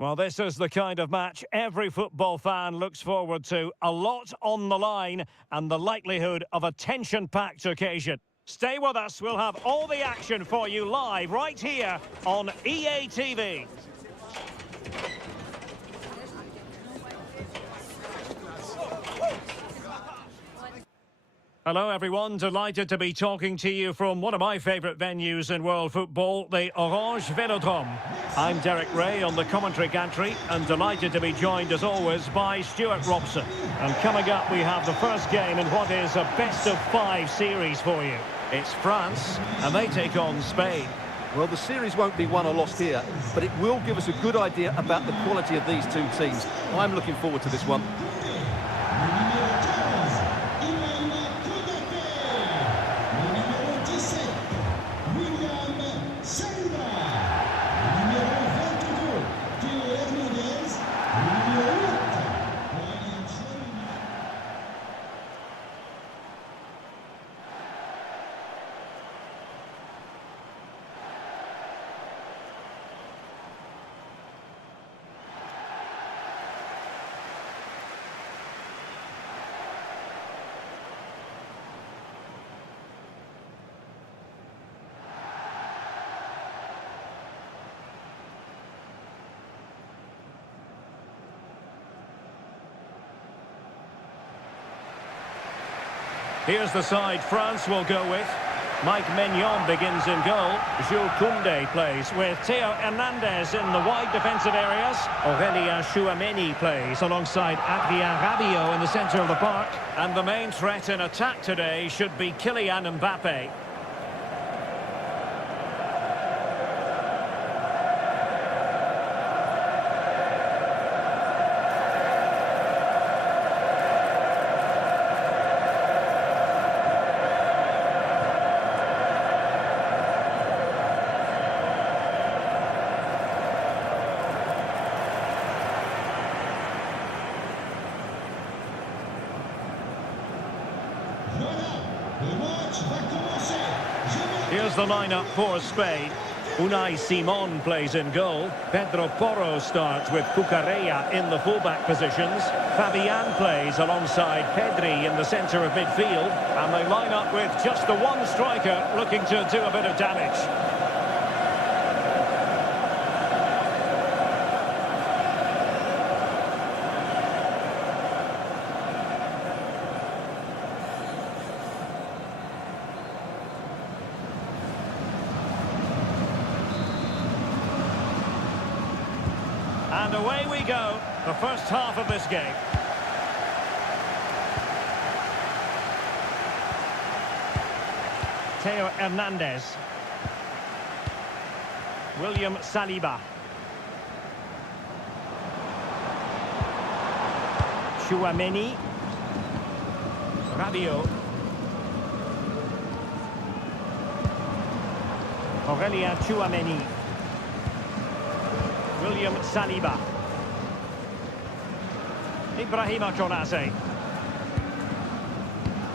Well, this is the kind of match every football fan looks forward to. A lot on the line and the likelihood of a tension-packed occasion. Stay with us, we'll have all the action for you live right here on EA TV. Hello everyone, delighted to be talking to you from one of my favourite venues in world football, the Orange Velodrome. I'm Derek Ray on the commentary gantry and delighted to be joined as always by Stuart Robson. And coming up we have the first game in what is a best-of-5 series for you. It's France and they take on Spain. Well, the series won't be won or lost here, but it will give us a good idea about the quality of these two teams. I'm looking forward to this one. Here's the side France will go with. Mike Maignan begins in goal. Jules Koundé plays with Theo Hernandez in the wide defensive areas. Aurélien Tchouameni plays alongside Adrien Rabiot in the centre of the park. And the main threat in attack today should be Kylian Mbappe. Here's the lineup for Spain. Unai Simon plays in goal. Pedro Porro starts with Cucurella in the fullback positions. Fabian plays alongside Pedri in the centre of midfield. And they line up with just the one striker looking to do a bit of damage. And away we go, the first half of this game. Theo Hernandez. William Saliba. Tchouameni. Rabiot. Aurélien Tchouameni. William Saliba. Ibrahima Konate.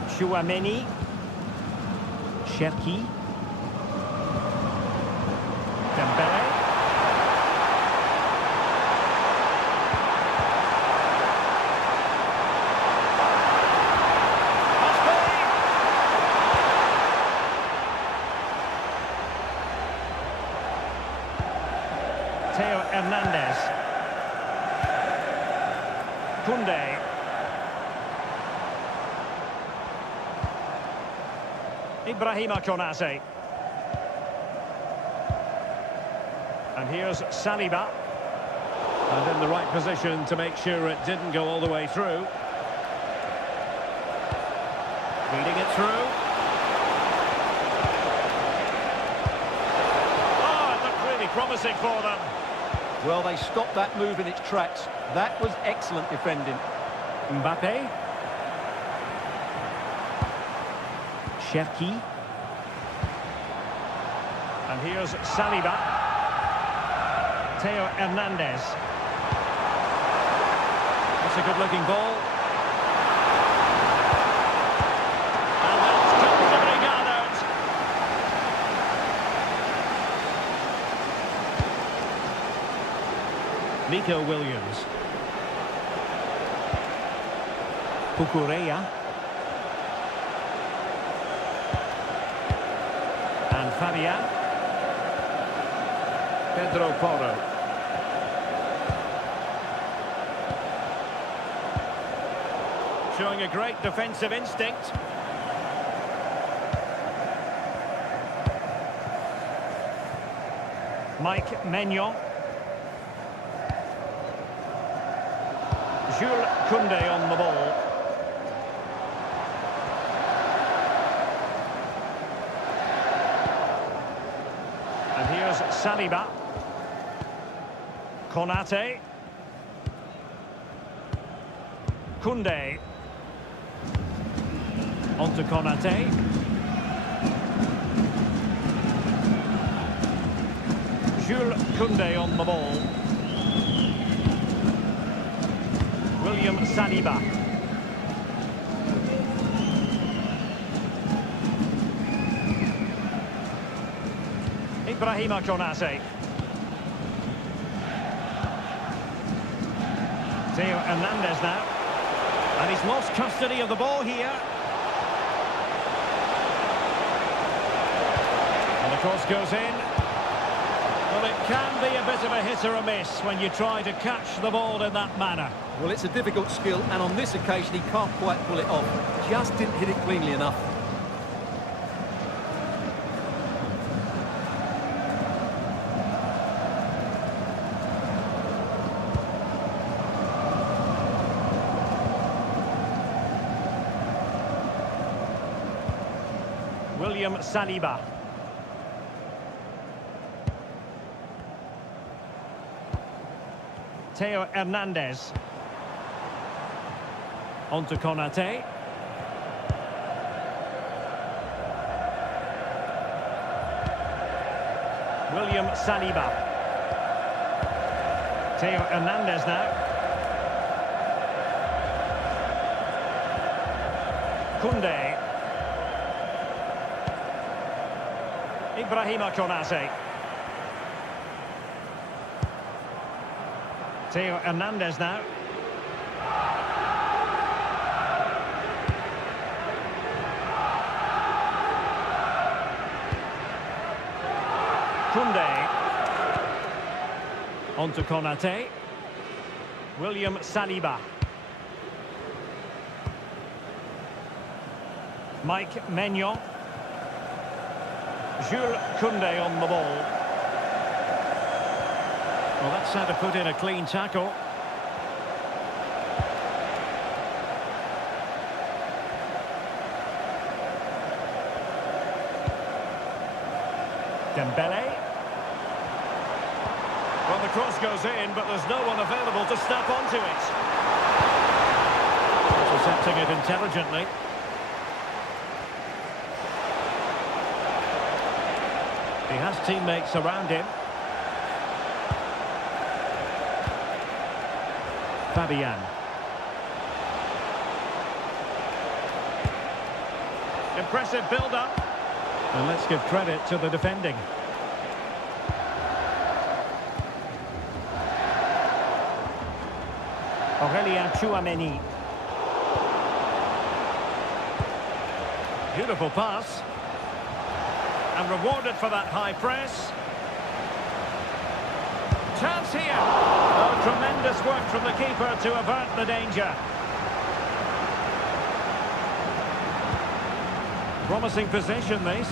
Tchouameni. Cherki. Dembele. Theo Hernandez. Koundé. Ibrahima Konate. And here's Saliba. And in the right position to make sure it didn't go all the way through. Feeding it through. Oh, it looked really promising for them. Well, they stopped that move in its tracks. That was excellent defending. Mbappe. Cherki. And here's Saliba. Theo Hernandez. That's a good-looking ball. And that's comfortably gathered. Nico Williams. Cucurella. And Fabian. Pedro Porro. Showing a great defensive instinct. Mike Maignan. Jules Koundé on the ball. And here's Saliba. Konate. Koundé. On to Konate. Jules Koundé on the ball. William Saliba. Ibrahima Konate. Theo Hernandez now. And he's lost custody of the ball here. And the cross goes in. Well, it can be a bit of a hit or a miss when you try to catch the ball in that manner. Well, it's a difficult skill, and on this occasion he can't quite pull it off. Just didn't hit it cleanly enough. William Saliba. Theo Hernandez. On to Konate. William Saliba. Theo Hernandez now. Koundé. Ibrahima Konate. Theo Hernandez now. Koundé. On to Konate. William Saliba. Mike Maignan. Jules Koundé on the ball. Well, that's how to put in a clean tackle. Dembele. Well, the cross goes in, but there's no one available to step onto it. Intercepting it intelligently. He has teammates around him. Fabian. Impressive build-up. And let's give credit to the defending. Aurélien Tchouameni. Beautiful pass. And rewarded for that high press. Chance here. Oh, tremendous work from the keeper to avert the danger. Promising possession, this.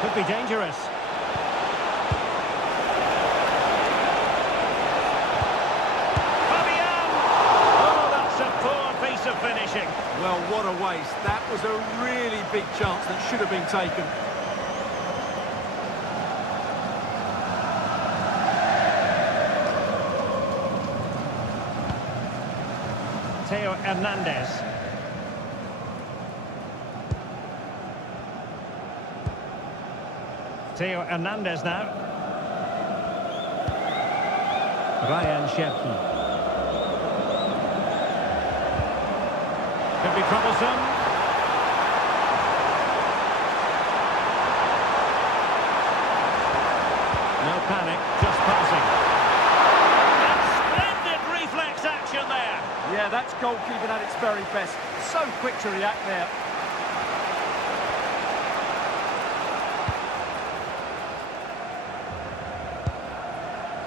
Could be dangerous. Fabian! Oh, that's a poor piece of finishing. Well, what a waste. That was a really big chance that should have been taken. Theo Hernandez. Theo Hernandez now. Ryan Cherki. Could be troublesome. very best. So quick to react there.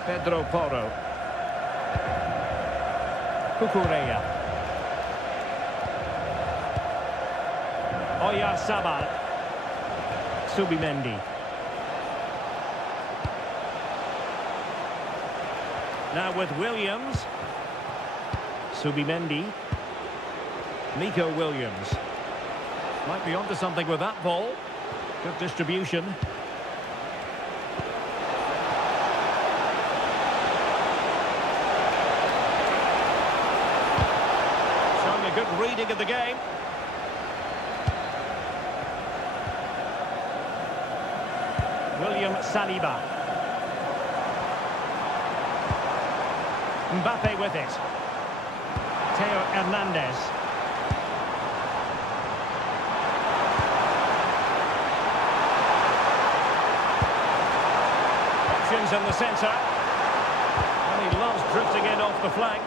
Pedro Porro. Cucurella. Oyarzabal. Subimendi. Now with Williams. Subimendi. Nico Williams. Might be onto something with that ball. Good distribution. Showing a good reading of the game. William Saliba. Mbappe with it. Theo Hernandez. Options in the centre. And he loves drifting in off the flank.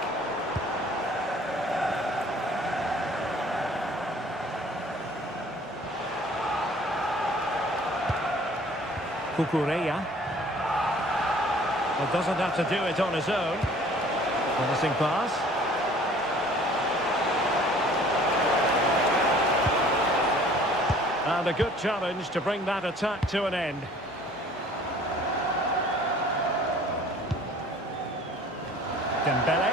Cucurella. Well, doesn't have to do it on his own. Promising pass. And a good challenge to bring that attack to an end. Dembele.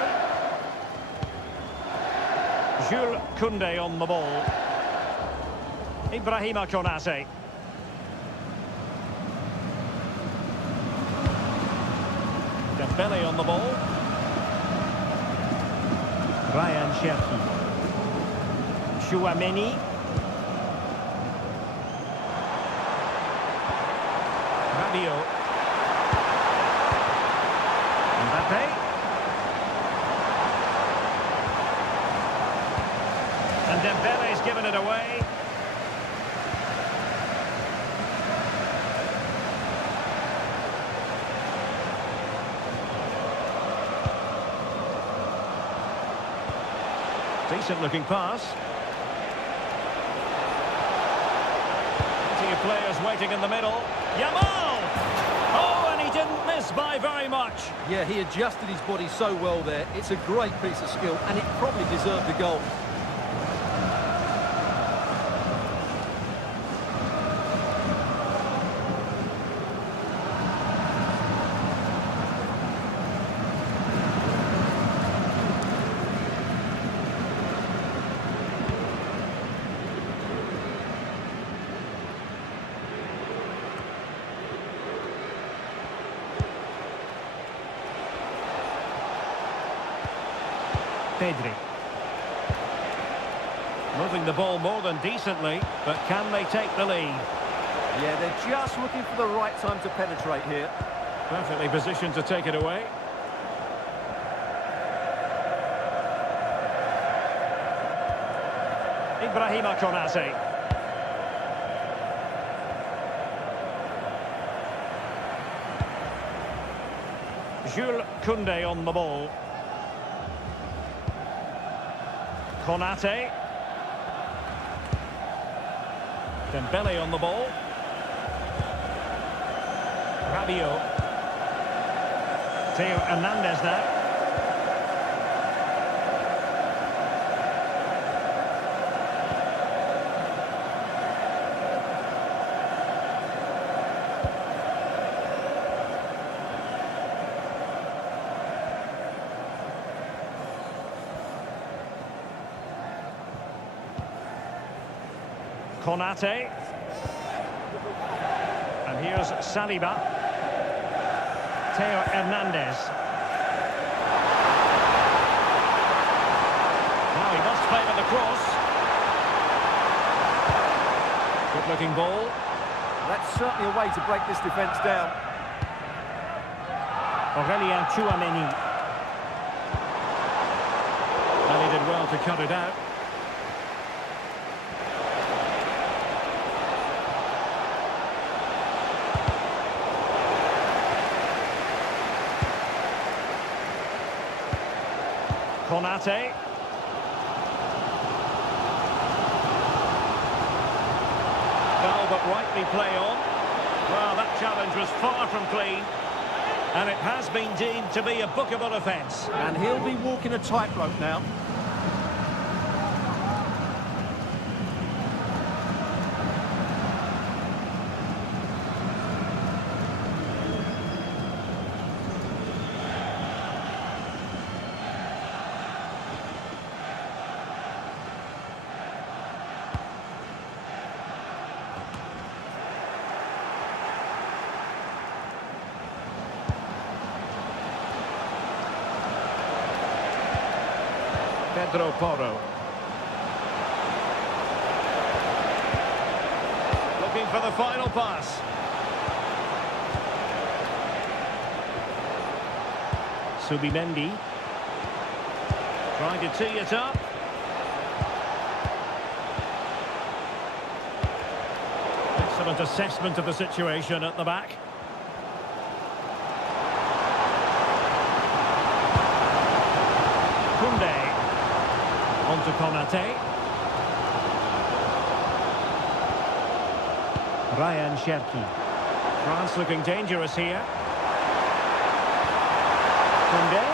Jules Koundé on the ball. Ibrahima Konate. Dembele on the ball. Ryan Cherki. Chouameni. Rabiot. Mbappe. And Dembele's given it away. Decent looking pass. Plenty of players waiting in the middle. Yamal! Oh, and he didn't miss by very much. Yeah, he adjusted his body so well there. It's a great piece of skill, and it probably deserved a goal. Pedri. Moving the ball more than decently, but can they take the lead? Yeah, they're just looking for the right time to penetrate here. Perfectly positioned to take it away. Ibrahima Konate. Jules Koundé on the ball. Konate. Dembele on the ball. Rabiot. Theo Hernandez now. Konate. And here's Saliba. Theo Hernandez. Now he must favour the cross. Good looking ball. That's certainly a way to break this defence down. Aurelien Chouameni. And he did well to cut it out. Konate. rightly play on. Well, that challenge was far from clean. And it has been deemed to be a bookable offence. And he'll be walking a tightrope now. Pedro Porro. Looking for the final pass. Subimendi. Trying to tee it up. Excellent assessment of the situation at the back. Koundé. On to Konate. Ryan Cherki. France looking dangerous here. Koundé.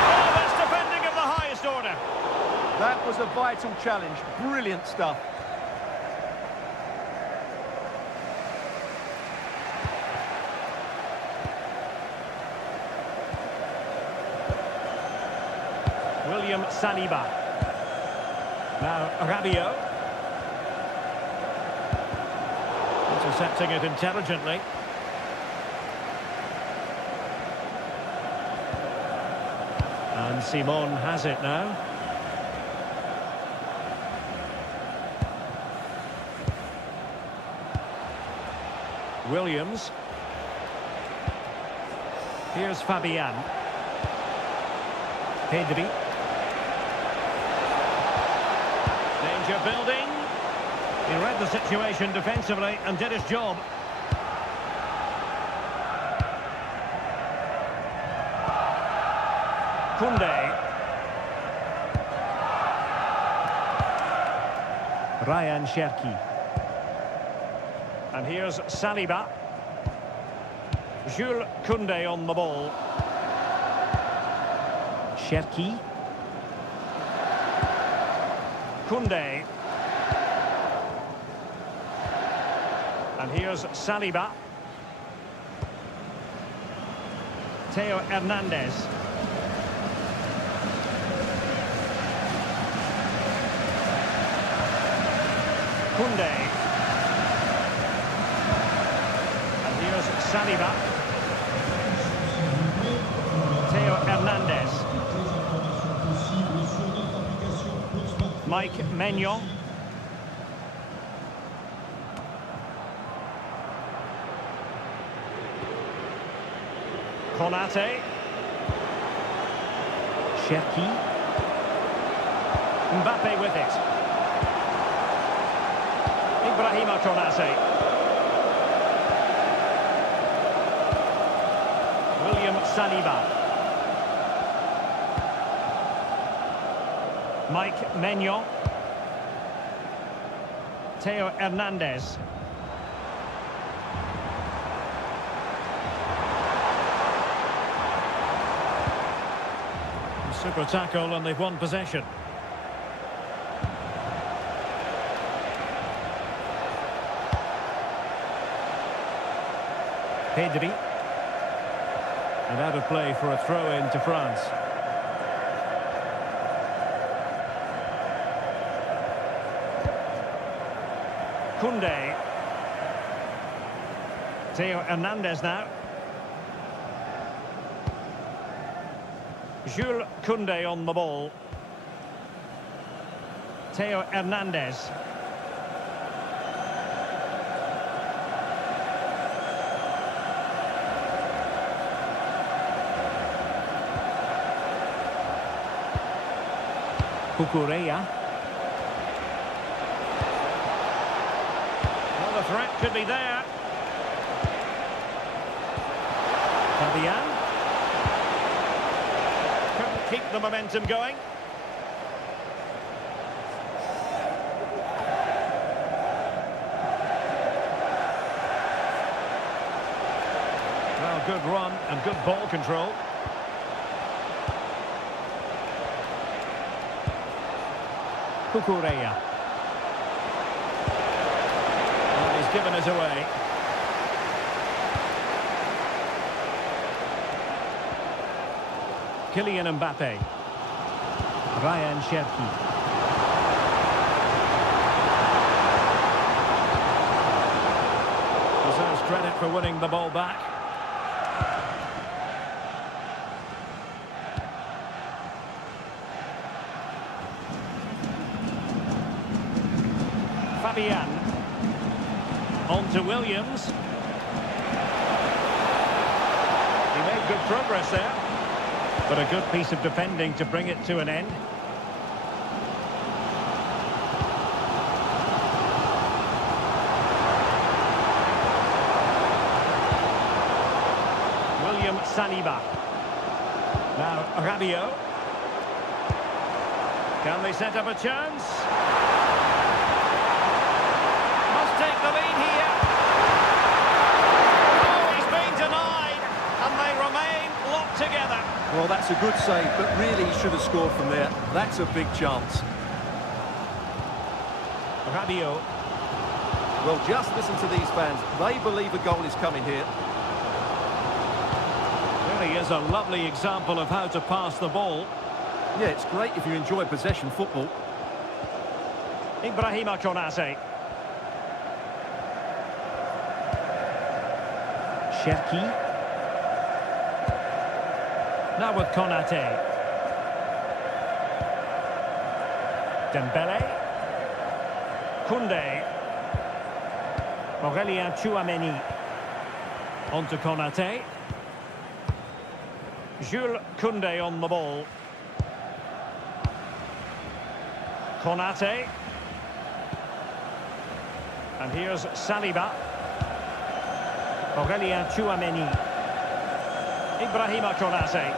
Oh, that's defending of the highest order. That was a vital challenge. Brilliant stuff. William Saliba. Now Rabiot. Intercepting it intelligently. And Simon has it now. Williams. Here's Fabian. Pedri. Danger building. He read the situation defensively and did his job. Koundé. Ryan Cherki. And here's Saliba. Jules Koundé on the ball. Cherki. Koundé. And here's Saliba. Theo Hernandez. Koundé. And here's Saliba. Theo Hernandez. Mike Maignan. Konate. Cherki. Mbappe with it. Ibrahima Konate. William Saliba. Mike Maignan. Theo Hernandez. Super tackle and they've won possession. Pedri. And out of play for a throw-in to France. Koundé. Theo Hernandez now. Jules Koundé on the ball. Theo Hernandez. Cucurella. Well, the threat could be there. Fabian. Couldn't keep the momentum going. a good run and good ball control. Kukureya. And he's given it away. Kylian Mbappe. Ryan Cherki. Deserves credit for winning the ball back. Fabian. On to Williams. He made good progress there. But a good piece of defending to bring it to an end. William Saliba. Now Rabiot. Can they set up a chance? Must take the lead here. Oh, he's been denied. And they remain locked together. Well, that's a good save, but really he should have scored from there. That's a big chance. Rabiot. Well, just listen to these fans. They believe a goal is coming here. Really is a lovely example of how to pass the ball. Yeah, it's great if you enjoy possession football. Ibrahima Konate. Cherki. Now with Konate. Dembele. Koundé. Aurélien Tchouameni. On to Konate. Jules Koundé on the ball. Konate. And here's Saliba. Aurélien Tchouameni. Ibrahima Konate.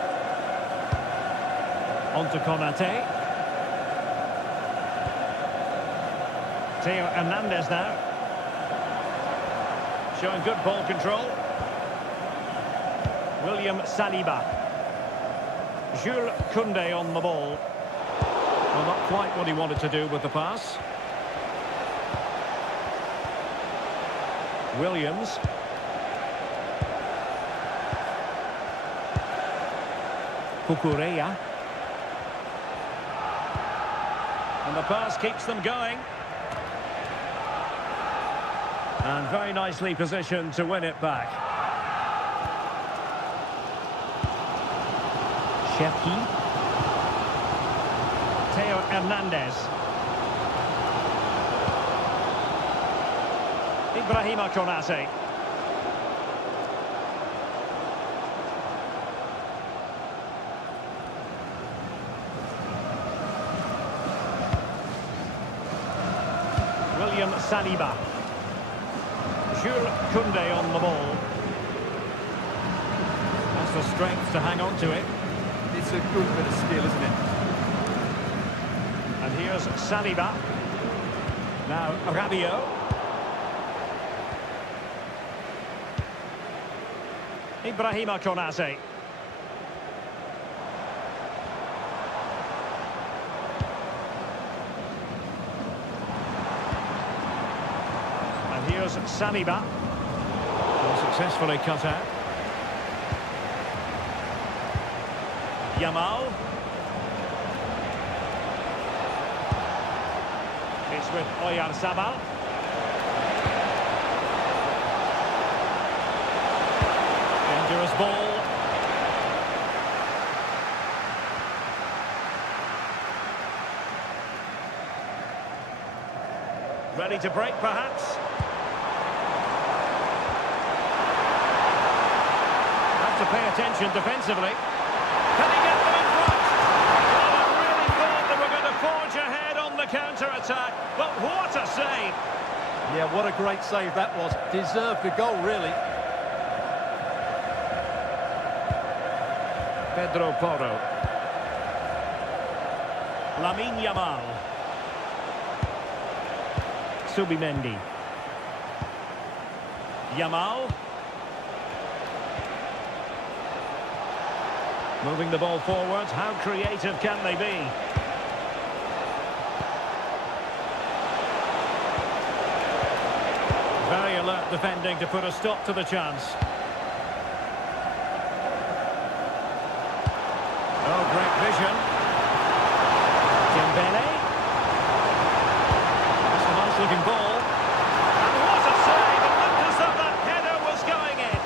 On to Konate. Theo Hernandez now. Showing good ball control. William Saliba. Jules Koundé on the ball. Well, not quite what he wanted to do with the pass. Williams. Kukureya. And the pass keeps them going. And very nicely positioned to win it back. Cherki. Theo Hernandez. Ibrahima Konate. William Saliba. Jules Koundé on the ball. That's the strength to hang on to it. It's a good bit of skill, isn't it? And here's Saliba. Now Rabiot. Ibrahima Konate. And here's Saliba. Well, successfully cut out. Yamal. It's with Oyarzabal. Dangerous ball. Ready to break, perhaps. Have to pay attention defensively. Can he get them in front? Well, I really thought they were going to forge ahead on the counter-attack, but what a save! Yeah, what a great save that was. Deserved the goal, really. Pedro Porro. Lamine Yamal. Subimendi. Yamal. Moving the ball forward, how creative can they be? Very alert defending to put a stop to the chance. Oh, great vision. Dembele. That's a nice looking ball. And what a save! It looked as though that header was going in.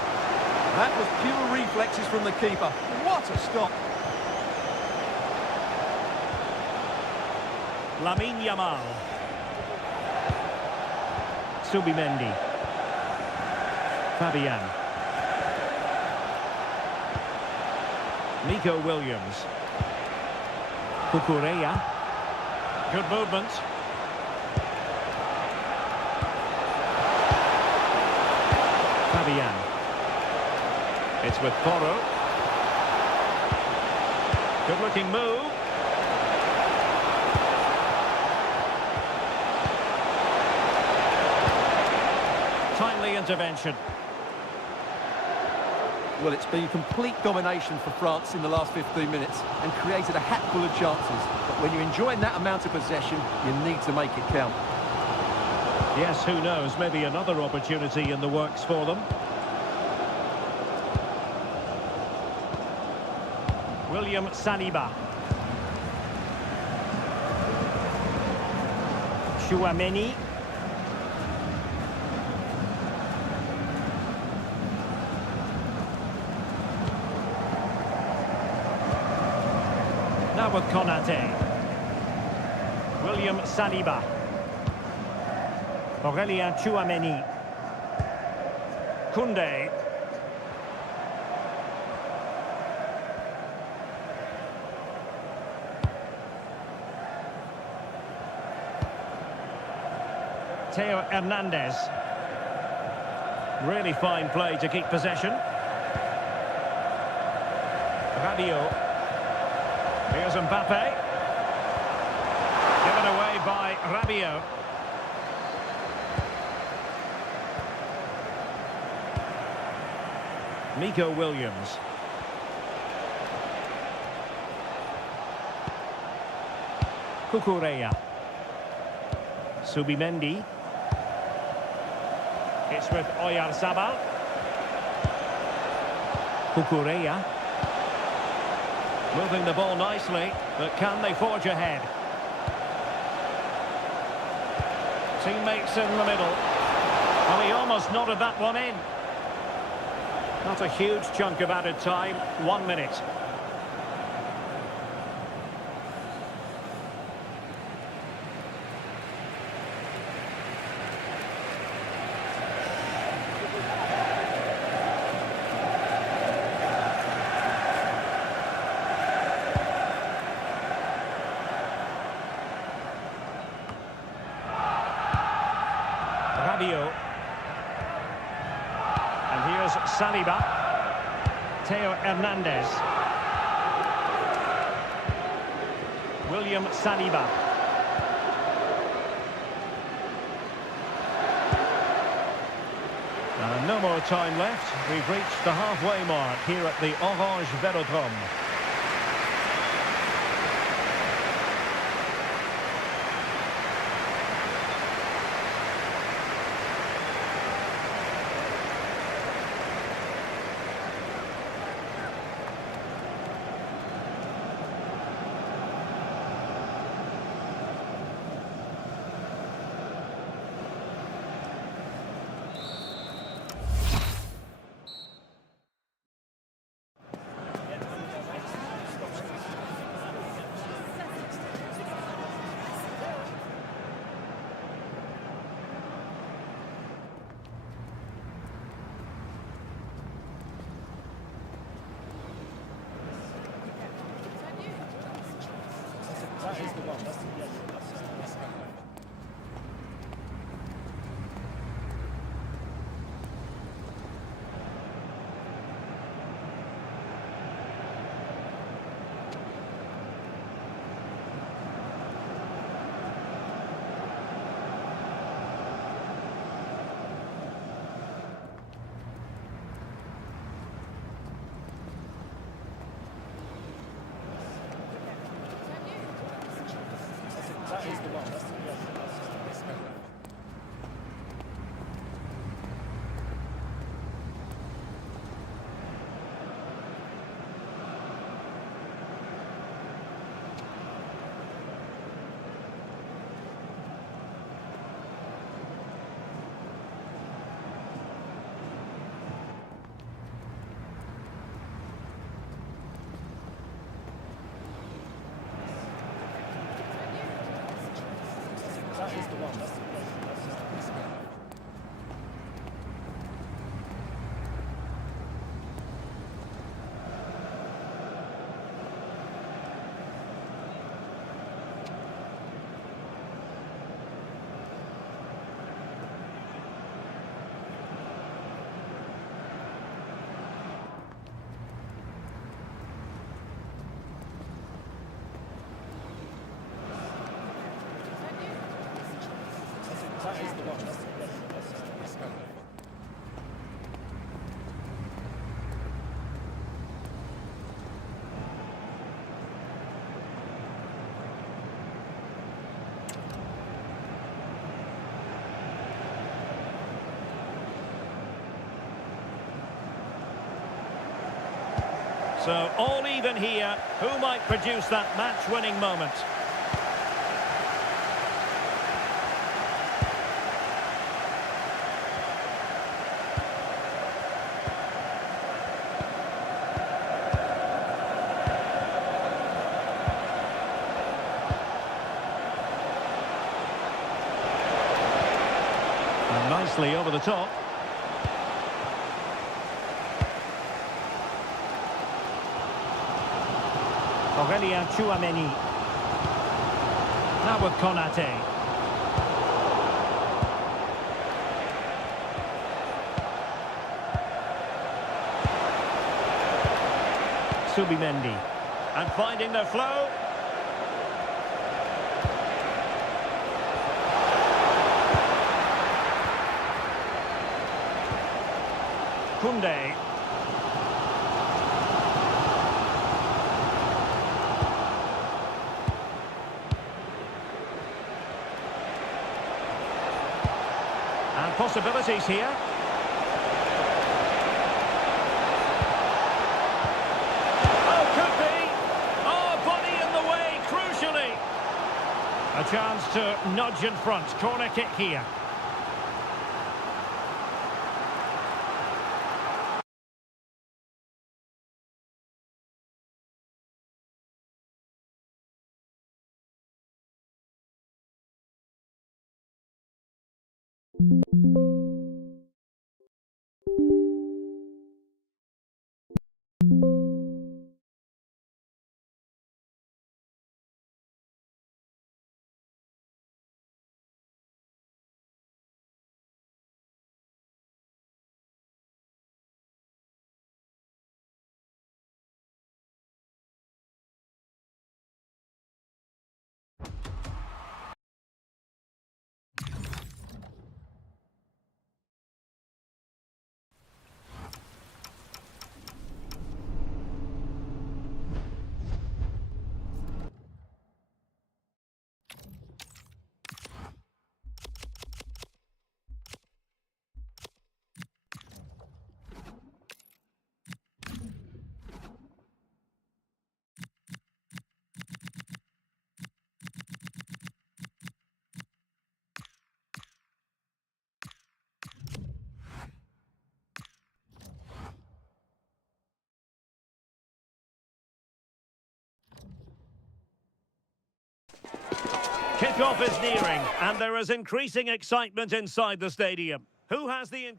That was pure reflexes from the keeper. What a stop. Lamine Yamal. Subimendi. Fabian. Nico Williams. Cucurella. Good movement. Fabian. It's with Porro. Good looking move. Timely intervention. Well, it's been complete domination for France in the last 15 minutes and created a hatful of chances. But when you're enjoying that amount of possession, you need to make it count. Yes, who knows, maybe another opportunity in the works for them. William Saliba. Chouameni. Now with Konate. William Saliba. Aurélien Chouameni. Koundé. Theo Hernandez. Really fine play to keep possession. Rabiot. Here's Mbappe. Given away by Rabiot. Nico Williams. Cucurella. Subimendi. It's with Oyarzabal. Cucurella. Moving the ball nicely, but can they forge ahead? Teammates in the middle. Well, he almost nodded that one in. Not a huge chunk of added time, 1 minute. Rabiot. And here's Saliba. Theo Hernandez. William Saliba. No more time left. We've reached the halfway mark here at the Orange Velodrome. So all even here. Who might produce that match-winning moment? And nicely over the top. Chouameni. Now with Konate. Subimendi. And finding the flow. Kunde. And possibilities here. Oh, could be. Oh, body in the way, crucially. A chance to nudge in front. Corner kick here. Kickoff is nearing, and there is increasing excitement inside the stadium. Who has the...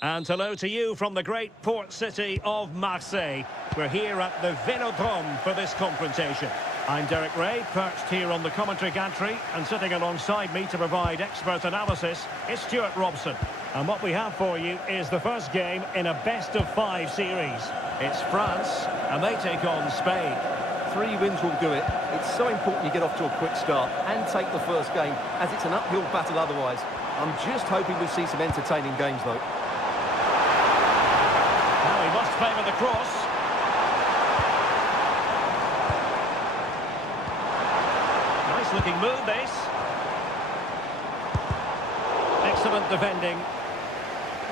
And hello to you from the great port city of Marseille. We're here at the Velodrome for this confrontation. I'm Derek Ray, perched here on the commentary gantry, and sitting alongside me to provide expert analysis is Stuart Robson. And what we have for you is the first game in a best-of-5 series. It's France, and they take on Spain. 3 wins will do it. It's so important you get off to a quick start and take the first game, as it's an uphill battle otherwise. I'm just hoping we see some entertaining games, though. Now he must favour the cross. Nice-looking move, this. Excellent defending.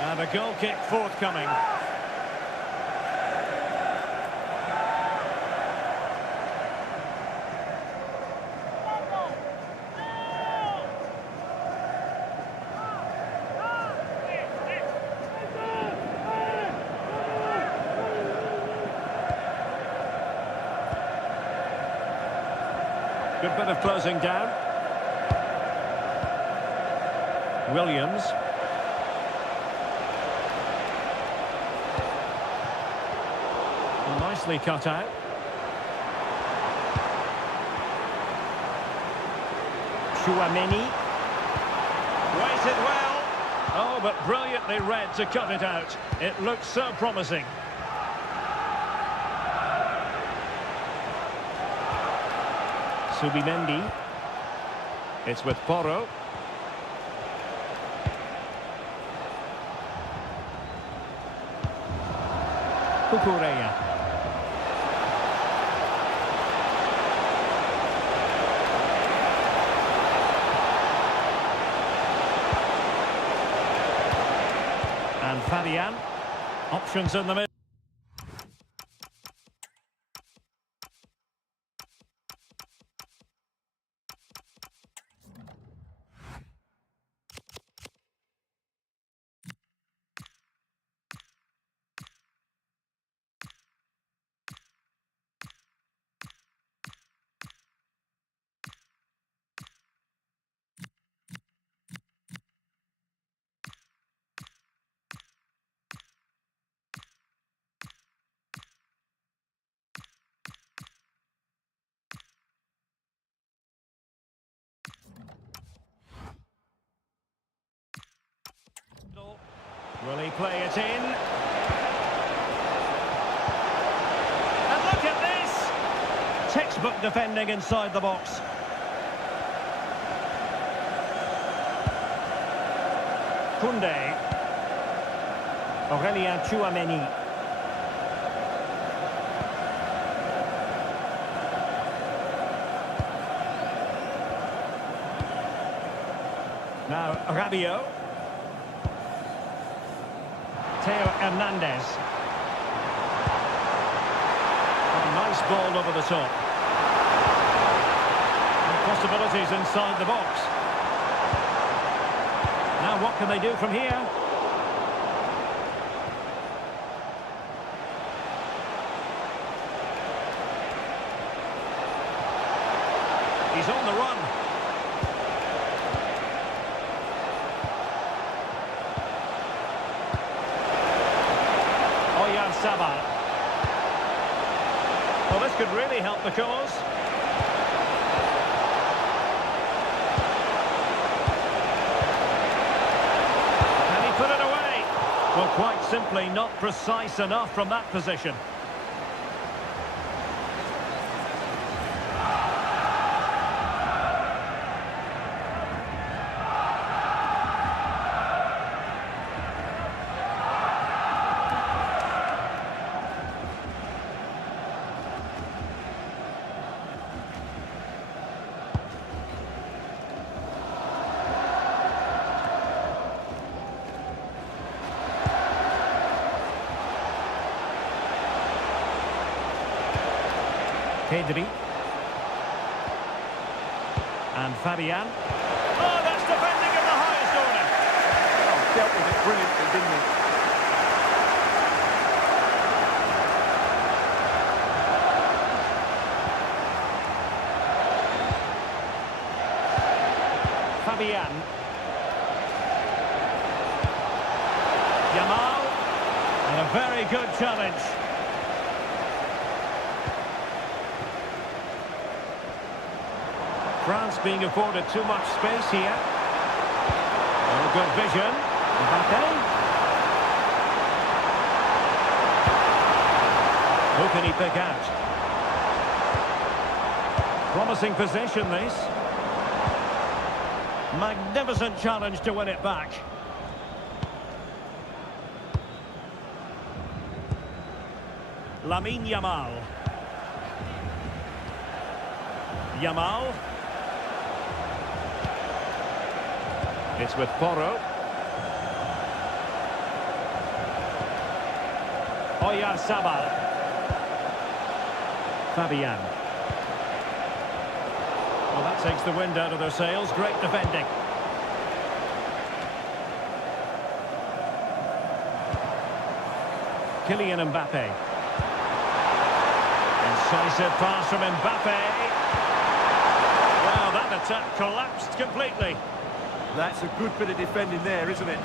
And a goal kick forthcoming. Good bit of closing down. Williams. Nicely cut out. Chouameni. Waited well. Oh, but brilliantly read to cut it out. It looks so promising. Subimendi. It's with Porro. Cucurella. And Fabian. Options in the middle. Will he play it in? And look at this! Textbook defending inside the box. Koundé. Aurélien Tchouameni. Now Rabiot. Theo Hernandez. A nice ball over the top. And possibilities inside the box. Now what can they do from here? He's on the run. Sabal. Well, this could really help the cause. And he put it away. Well, quite simply not precise enough from that position. Pedri. And Fabian. Oh, that's defending of the highest order. Oh, dealt with it brilliantly, didn't he? Fabian. Yamal. And a very good challenge. France being afforded too much space here. Oh, good vision. Mbappe. Who can he pick out? Promising possession, this. Magnificent challenge to win it back. Lamine Yamal. Yamal. It's with Porro. Oyarzabal. Fabian. Well, that takes the wind out of their sails. Great defending. Kylian Mbappe. Incisive pass from Mbappe. Well, that attack collapsed completely. That's a good bit of defending there, isn't it?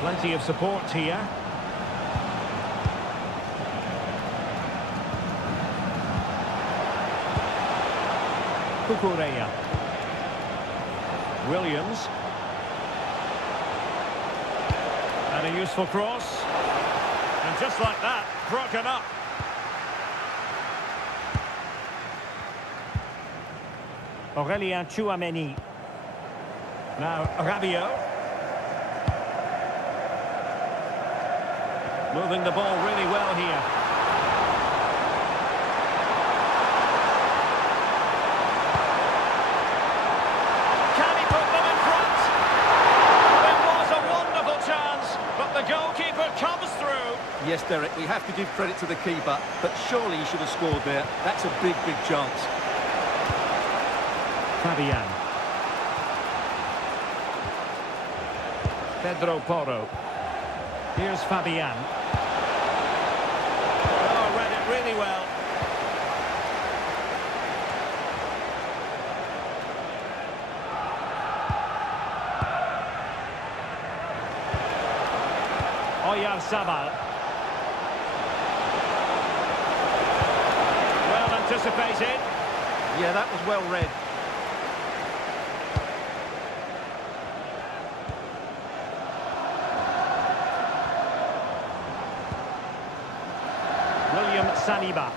Plenty of support here. Cucurella. Williams. And a useful cross. And just like that, broken up. Aurélien Tchouameni. Now Rabiot. Moving the ball really well here. Can he put them in front? It was a wonderful chance, but the goalkeeper comes through. Yes, Derek, we have to give credit to the keeper, but surely he should have scored there. That's a big, big chance. Fabian. Pedro Porro. Here's Fabian. Oh, read it really well. Oyarzabal. Well anticipated. Yeah, that was well read. William Saliba.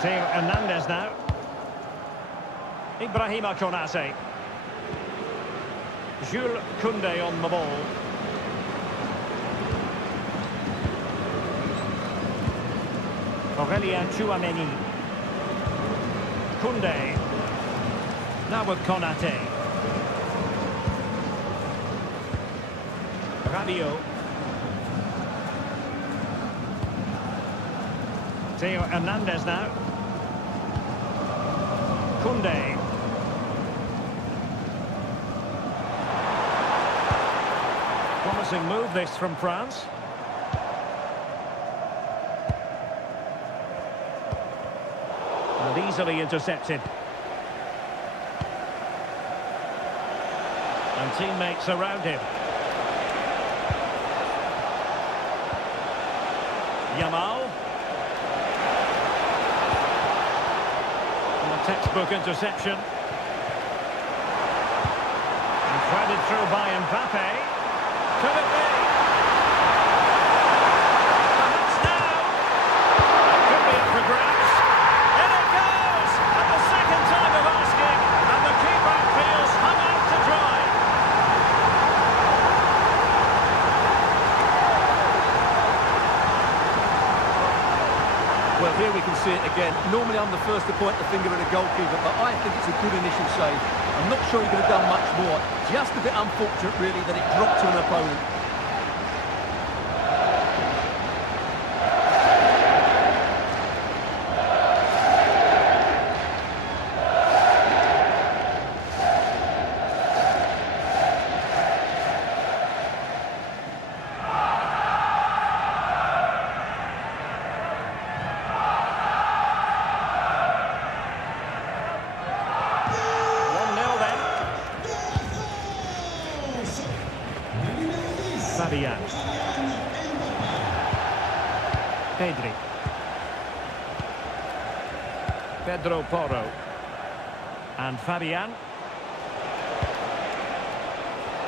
Theo Hernandez now. Ibrahima Konate. Jules Koundé on the ball. Aurélien Tchouameni. Koundé. Now with Konate. Rabiot. Theo Hernandez now. Koundé. Promising move this from France. And easily intercepted. And teammates around him. Yamal. And a textbook interception. And threaded through by Mbappe. Could it be? Perhaps now. It could be up for grabs. In it goes! At the second time of asking, and the keeper feels hung out to dry. Well, here we can see it again. Normally I'm the first to point the finger at a goalkeeper, but I think it's a good initial save. I'm not sure he could have done much more. Just a bit unfortunate, really, that it dropped to an opponent. Fabian. Pedri. Pedro Porro. And Fabian.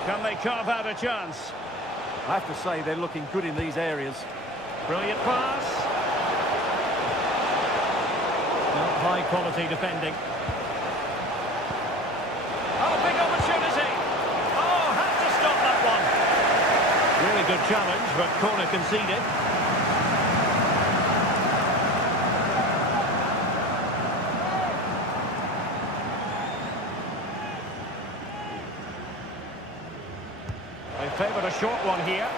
Can they carve out a chance? I have to say they're looking good in these areas. Brilliant pass. High quality defending. Oh, big opportunity. Oh, had to stop that one. Really good challenge, but corner conceded. They favoured a short one here.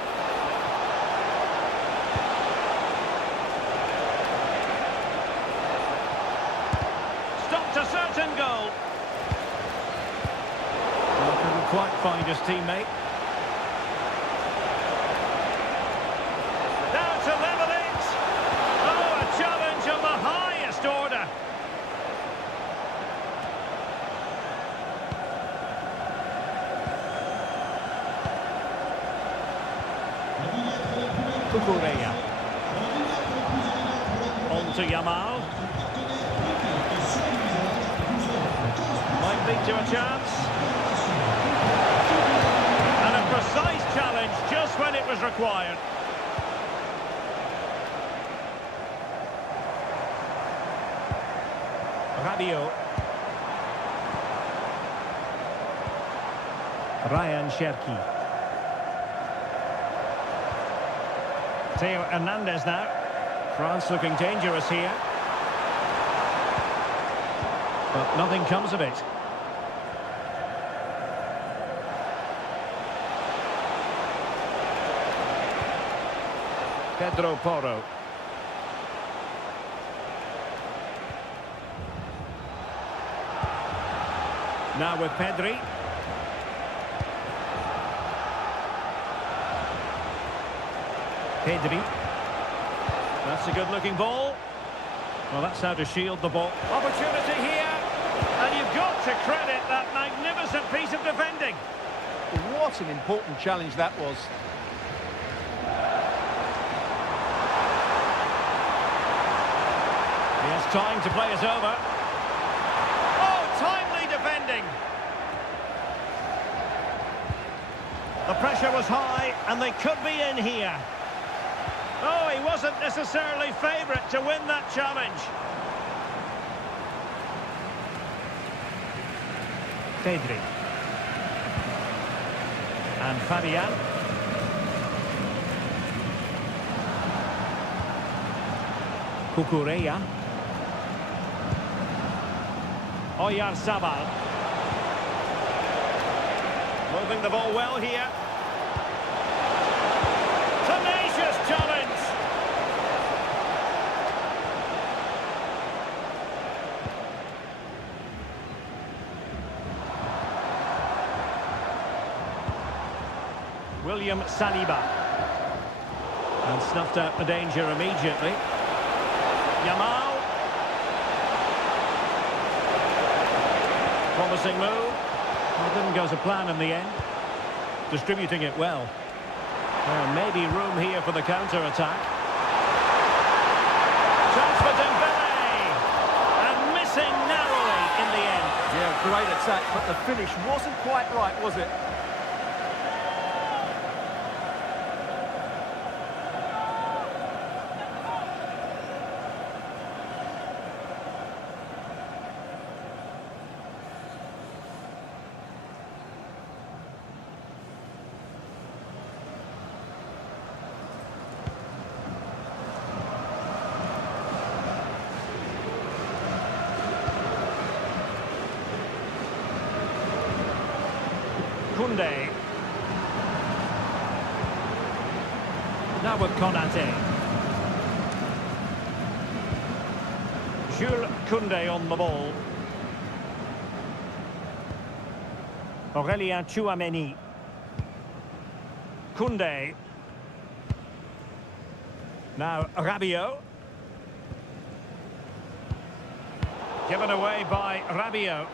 Stopped a certain goal. Well, couldn't quite find his teammate. Now to level it. Oh, a challenge of the highest order. Cucurella. On to Yamal. Might lead to a chance. And a precise challenge just when it was required. Rabiot. Ryan Cherki. Theo Hernandez now. France looking dangerous here. But nothing comes of it. Pedro Porro. Now with Pedri. Pedri. That's a good-looking ball. Well, that's how to shield the ball. Opportunity here. And you've got to credit that magnificent piece of defending. What an important challenge that was. He has time to play us over. Oh, timely defending. The pressure was high, and they could be in here. Oh, he wasn't necessarily favourite to win that challenge. Pedri. And Fabian. Cucurella. Oyarzabal. Moving the ball well here. Tenacious challenge. William Saliba. And snuffed out the danger immediately. Yamal. Promising move. Well, didn't go to plan in the end. Distributing it well. There may be room here for the counter-attack. Chance for Dembele. And missing narrowly in the end. Yeah, great attack, but the finish wasn't quite right, was it? Koundé. Now with Konate. Jules Koundé on the ball. Aurélien Tchouameni. Koundé. Now Rabiot. Given away by Rabiot.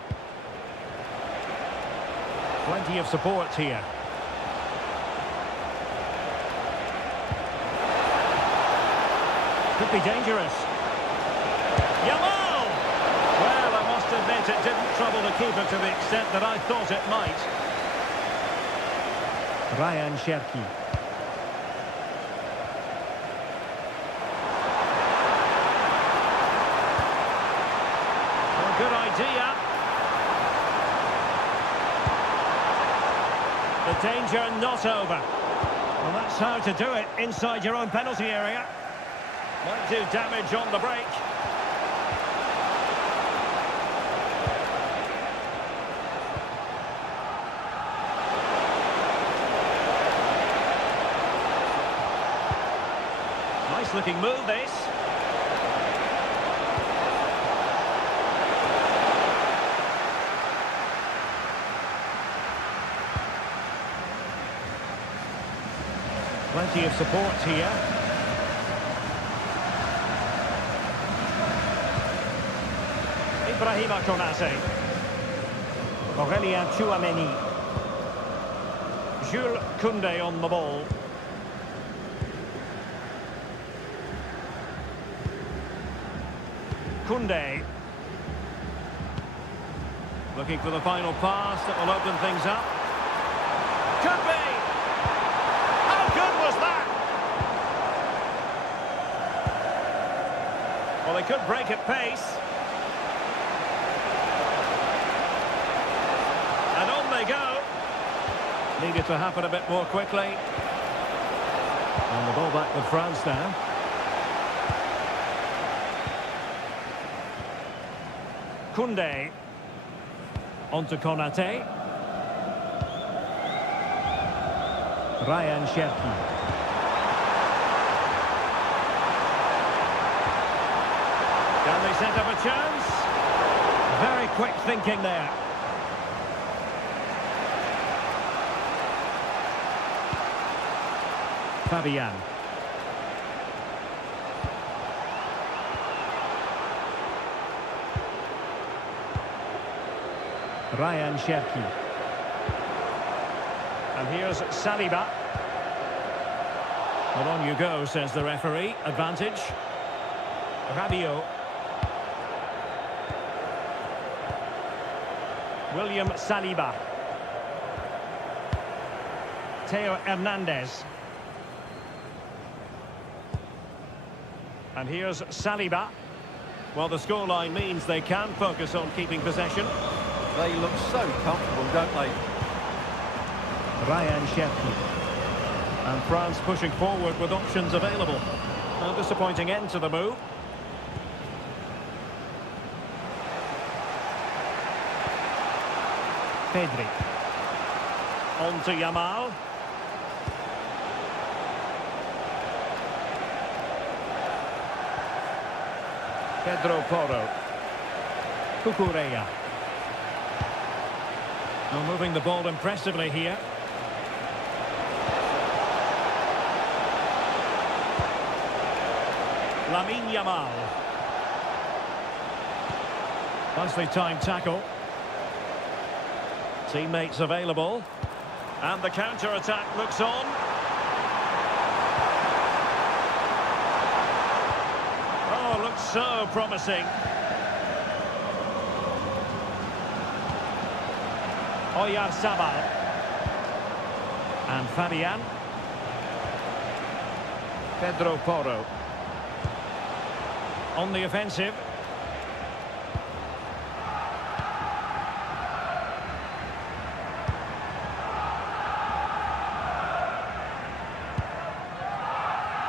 Plenty of support here. Could be dangerous. Yamal! Well, I must admit it didn't trouble the keeper to the extent that I thought it might. Ryan Cherki. Well, good idea. The danger not over. Well, that's how to do it inside your own penalty area. Might do damage on the break. Nice looking move, this. Plenty of support here. Ibrahima Konate. Aurélien Tchouameni. Jules Koundé on the ball. Koundé. Looking for the final pass that will open things up. Could be! How good was that? Well, they could break at pace. And on they go. Needed to happen a bit more quickly. And the ball back with France now. Koundé. On to Konate. Ryan Cherki. Can they set up a chance? Very quick thinking there. Fabian. Ryan Cherki. And here's Saliba. Well, on you go, says the referee. Advantage. Rabiot. William Saliba. Theo Hernandez. And here's Saliba. Well, the scoreline means they can focus on keeping possession. They look so comfortable, don't they? Ryan Cherki. And France pushing forward with options available. A disappointing end to the move. Pedri. On to Yamal. Pedro Porro. Cucurella. Well, moving the ball impressively here. Lamine Yamal. Nicely timed tackle. Teammates available. And the counter-attack looks on. Oh, looks so promising. Oyarzabal. And Fabian. Pedro Porro. On the offensive.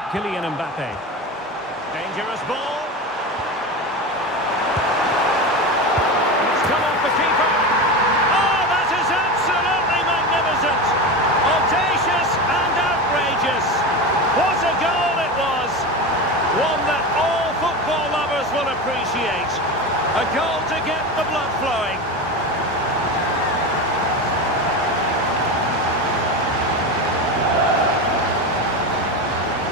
Kylian Mbappe. Dangerous ball. It's come off the keeper. Oh, that is absolutely magnificent. Audacious and outrageous. What a goal it was. One that all football lovers will appreciate. A goal to get the blood flowing.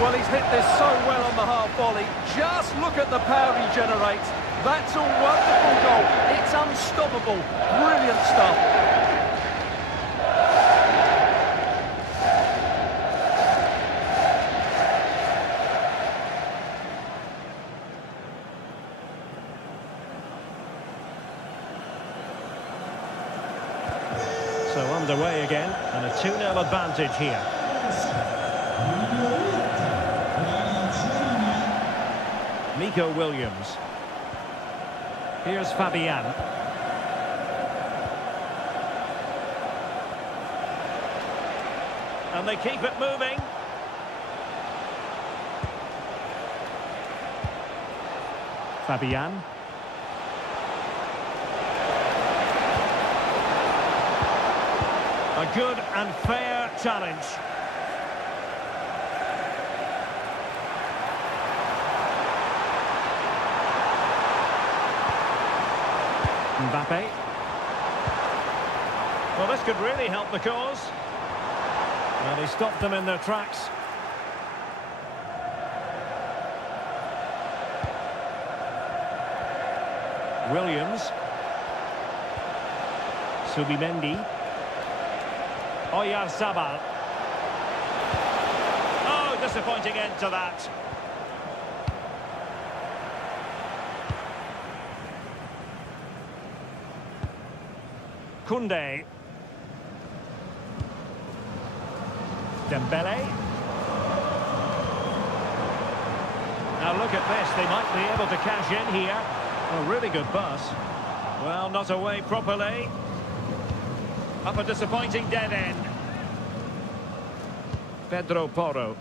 Well, he's hit this so well on the half volley. Just look at the power he generates. That's a wonderful goal. It's unstoppable. Brilliant stuff. So underway again, and a 2-0 advantage here. Nico Williams. Here's Fabian. And they keep it moving. Fabian. A good and fair challenge. Mbappe. Well, this could really help the cause. Well, he stopped them in their tracks. Williams. Subimendi. Oyarzabal. Oh, disappointing end to that. Koundé. Dembele. Now look at this, they might be able to cash in here. A really good pass. Well, not away properly. Up a disappointing dead end. Pedro Porro.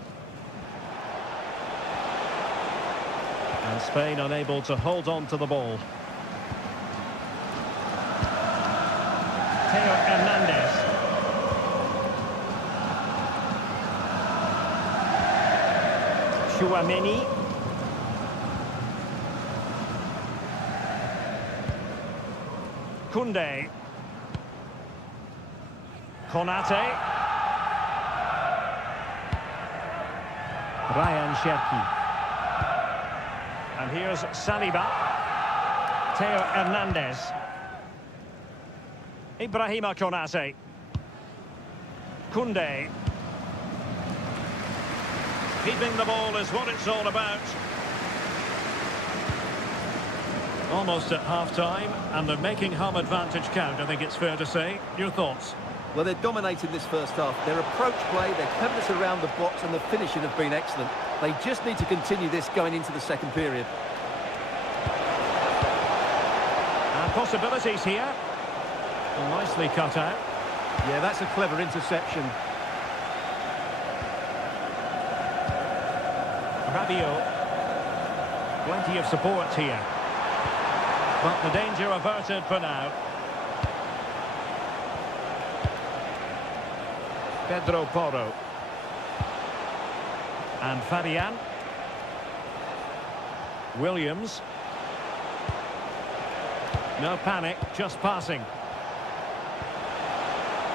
And Spain unable to hold on to the ball. Theo Hernandez. Chouameni. Koundé. Konate. Ryan Cherki. And here's Saliba. Theo Hernandez. Ibrahima Konate. Koundé. Keeping the ball is what it's all about. Almost at half-time, and they're making home advantage count, I think it's fair to say. Your thoughts? Well, they're dominating this first half. Their approach play, their cleverness around the box and the finishing have been excellent. They just need to continue this going into the second period. And possibilities here. Well, nicely cut out. Yeah, that's a clever interception. Rabiot. Plenty of support here. But the danger averted for now. Pedro Porro. And Fabian. Williams. No panic, just passing.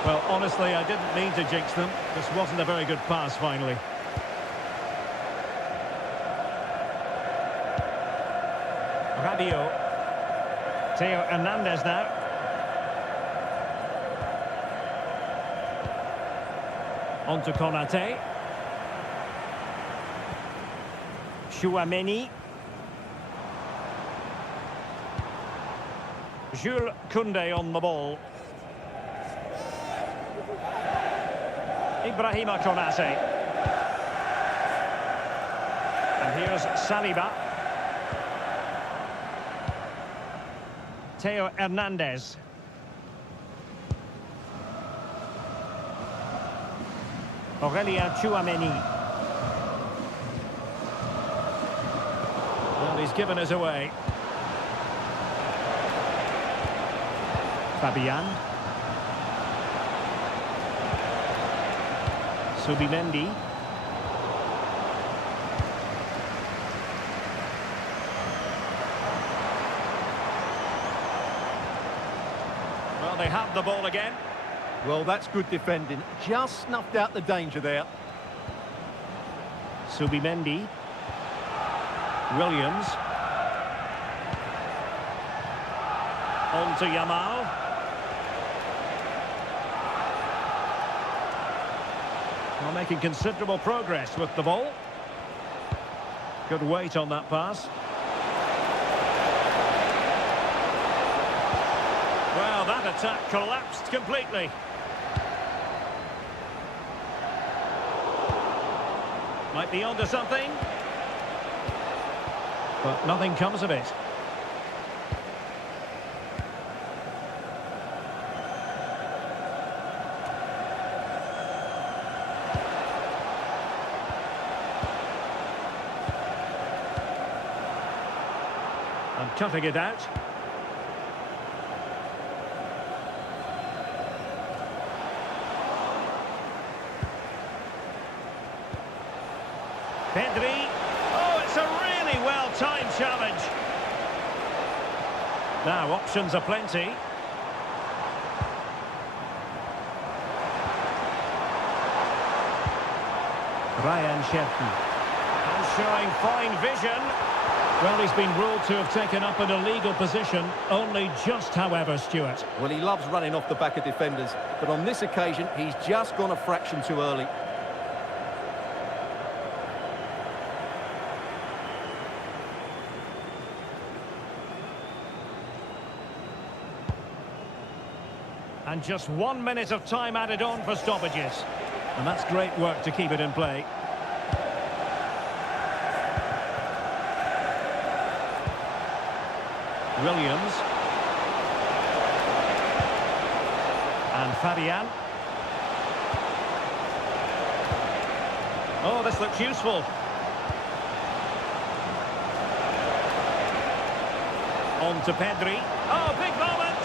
Well, honestly, I didn't mean to jinx them. This wasn't a very good pass, finally. Rabiot. Theo Hernandez now. On to Konate. Chouameni. Jules Koundé on the ball. Ibrahima Konate. And here's Saliba. Theo Hernandez. Aurélien Chouameni. Well, he's given us away. Fabian. Subimendi. Well, they have the ball again. Well, that's good defending. Just snuffed out the danger there. Subimendi. Williams. On to Yamal. Well, making considerable progress with the ball. Good weight on that pass. Well, that attack collapsed completely. Might be onto something. But nothing comes of it. And cutting it out. Pedri. Oh, it's a really well-timed challenge. Now, options are plenty. Ryan Cherki. And showing fine vision. Well, he's been ruled to have taken up an illegal position. Only just, however, Stuart. Well, he loves running off the back of defenders, but on this occasion, he's just gone a fraction too early. And just 1 minute of time added on for stoppages. And that's great work to keep it in play. Williams. And Fabian. Oh, this looks useful. On to Pedri. Oh, big moment!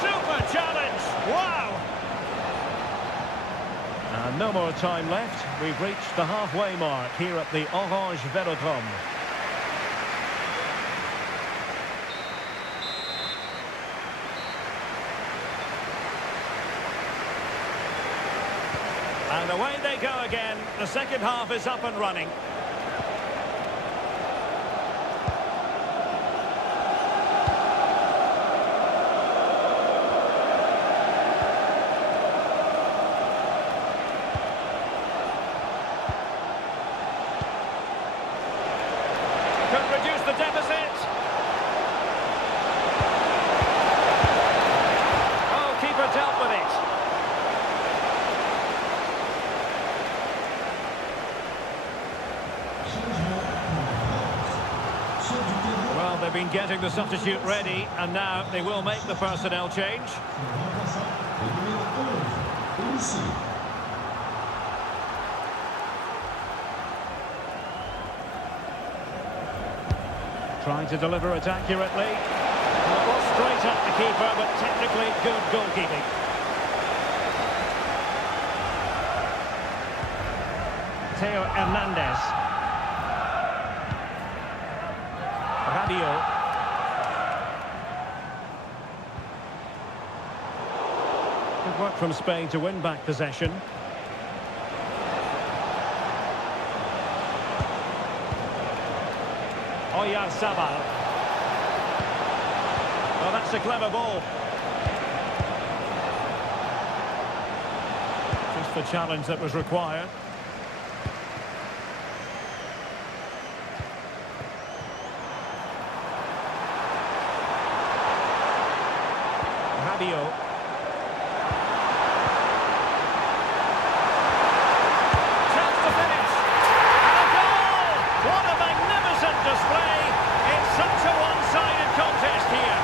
Super challenge! Wow! And no more time left. We've reached the halfway mark here at the Orange Velodrome. And away they go again. The second half is up and running. Could reduce the deficit. Oh, keeper dealt with it. Well, they've been getting the substitute ready, and now they will make the personnel change. Trying to deliver it accurately. Well, it was straight at the keeper, but technically good goalkeeping. Theo Hernandez. Rabiot. Good work from Spain to win back possession. Oyarzabal. Oh, that's a clever ball. Just the challenge that was required. Rabiot. Chance to finish. And a goal! What a magnificent display. It's such a one-sided contest here.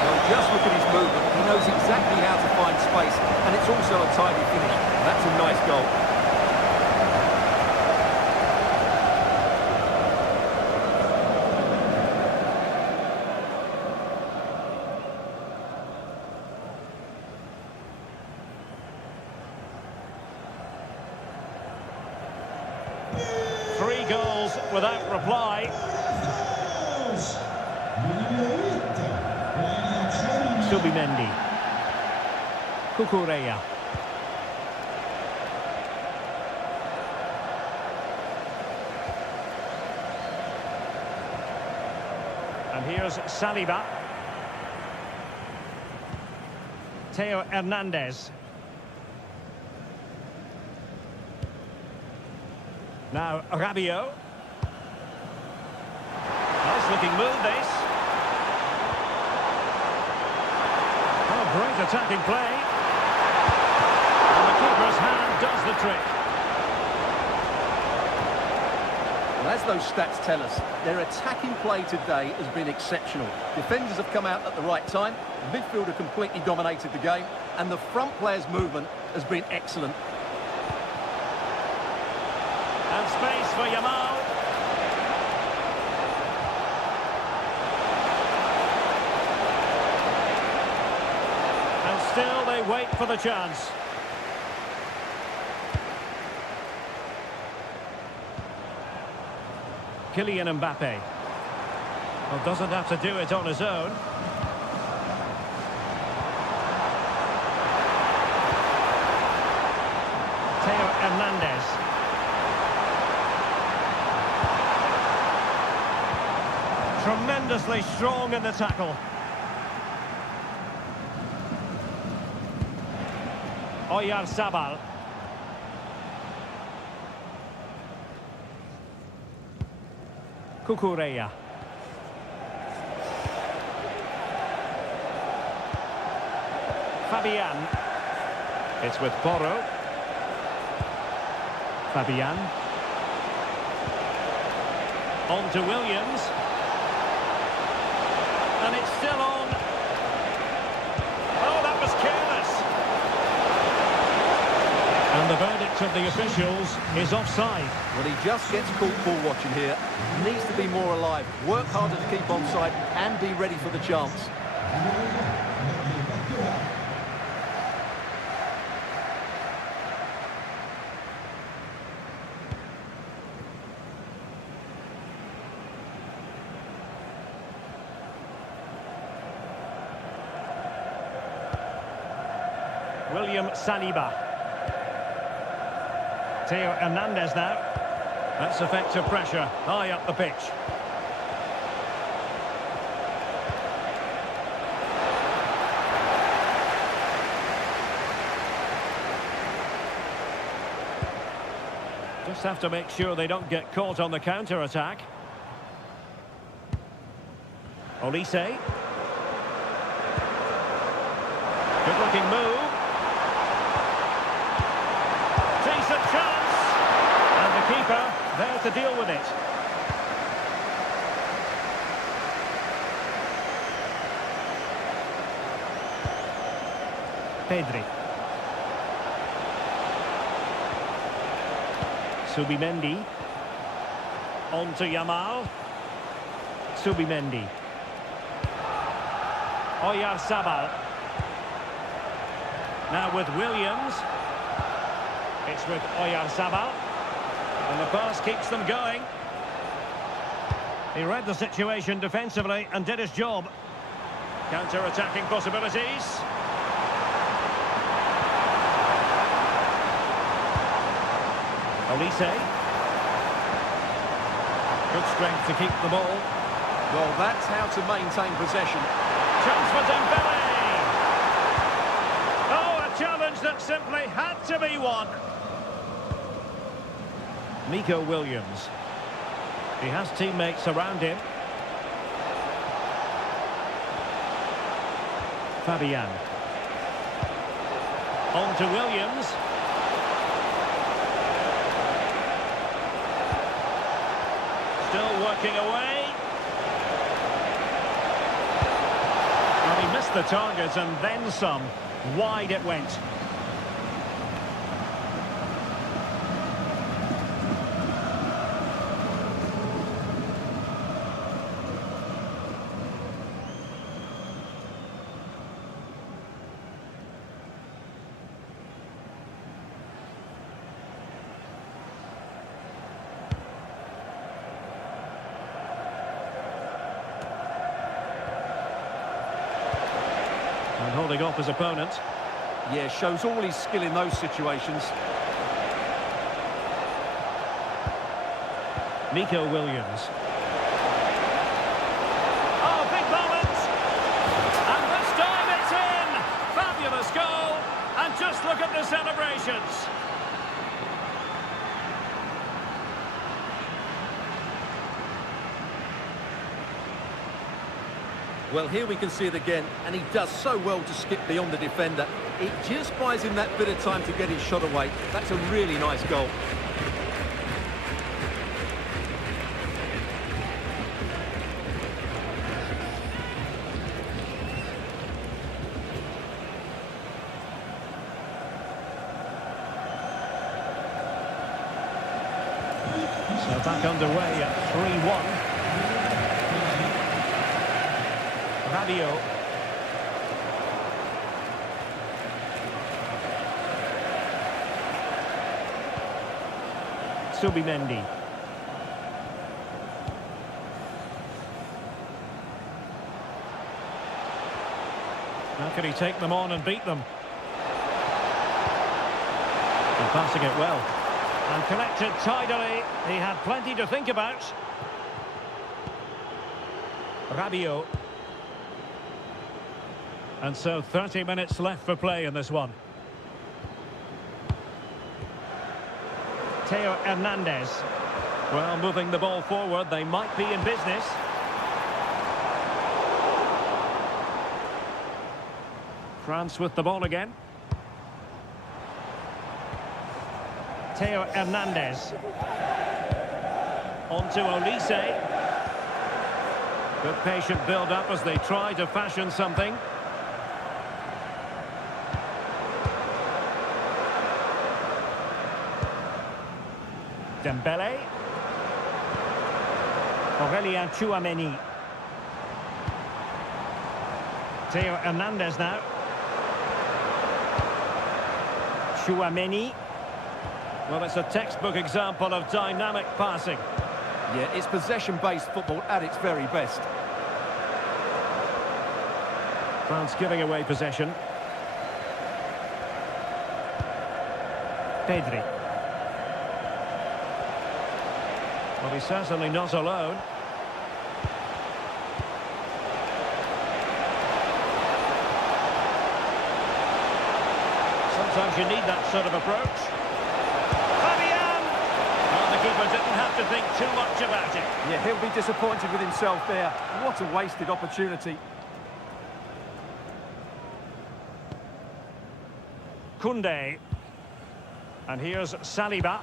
Well, just look at his movement. He knows exactly how to find space, and it's also a tidy finish. That's a nice goal. Three goals without reply. Subimendi. Cucurella. And here's Saliba. Theo Hernandez. Now Rabiot. Nice looking move this. Oh, great attacking play. And the keeper's hand does the trick. Well, as those stats tell us, their attacking play today has been exceptional. Defenders have come out at the right time, midfielder completely dominated the game, and the front player's movement has been excellent. And space for Yamal. And still they wait for the chance. Kylian Mbappe. Well, doesn't have to do it on his own. Theo Hernandez. Tremendously strong in the tackle. Oyarzabal. Cucurella. Fabian. It's with Porro. Fabian. On to Williams. And it's still on. Oh, that And the verdict of the officials is offside. Well, he just gets caught ball watching here. Needs to be more alive, work harder to keep onside and be ready for the chance. William Saliba. Theo Hernandez now. That's effective pressure, high up the pitch. Just have to make sure they don't get caught on the counter-attack. Olise. Good-looking move. Decent chance. And the keeper there to deal with it. Pedri. Subimendi. On to Yamal. Subimendi. Oyarzabal. Now with Williams. It's with Oyarzabal. And the pass keeps them going. He read the situation defensively and did his job. Counter-attacking possibilities. Olise. Good strength to keep the ball. Well, that's how to maintain possession. Chance for Dembele. Oh, a challenge that simply had to be won. Nico Williams. He has teammates around him. Fabian. On to Williams. Still working away. Well, he missed the target and then some. Wide it went. And holding off his opponent. Yeah, shows all his skill in those situations. Nico Williams. Oh, big moment! And this time it's in! Fabulous goal! And just look at the celebrations! Well, here we can see it again, and he does so well to skip beyond the defender. It just buys him that bit of time to get his shot away. That's a really nice goal. So back underway at 3-1. Rabiot. Subimendi. How can he take them on and beat them? And passing it well. And connected tidily. He had plenty to think about. Rabiot. And so 30 minutes left for play in this one. Theo Hernandez. Well, moving the ball forward, they might be in business. France with the ball again. Theo Hernandez. On to Olise. Good patient build-up as they try to fashion something. Dembele. Aurelien Tchouameni. Theo Hernandez now. Tchouameni. Well, it's a textbook example of dynamic passing. Yeah, it's possession-based football at its very best. France giving away possession. Pedri. Well, he's certainly not alone. Sometimes you need that sort of approach. Fabian! Well, the keeper didn't have to think too much about it. Yeah, he'll be disappointed with himself there. What a wasted opportunity. Koundé. And here's Saliba.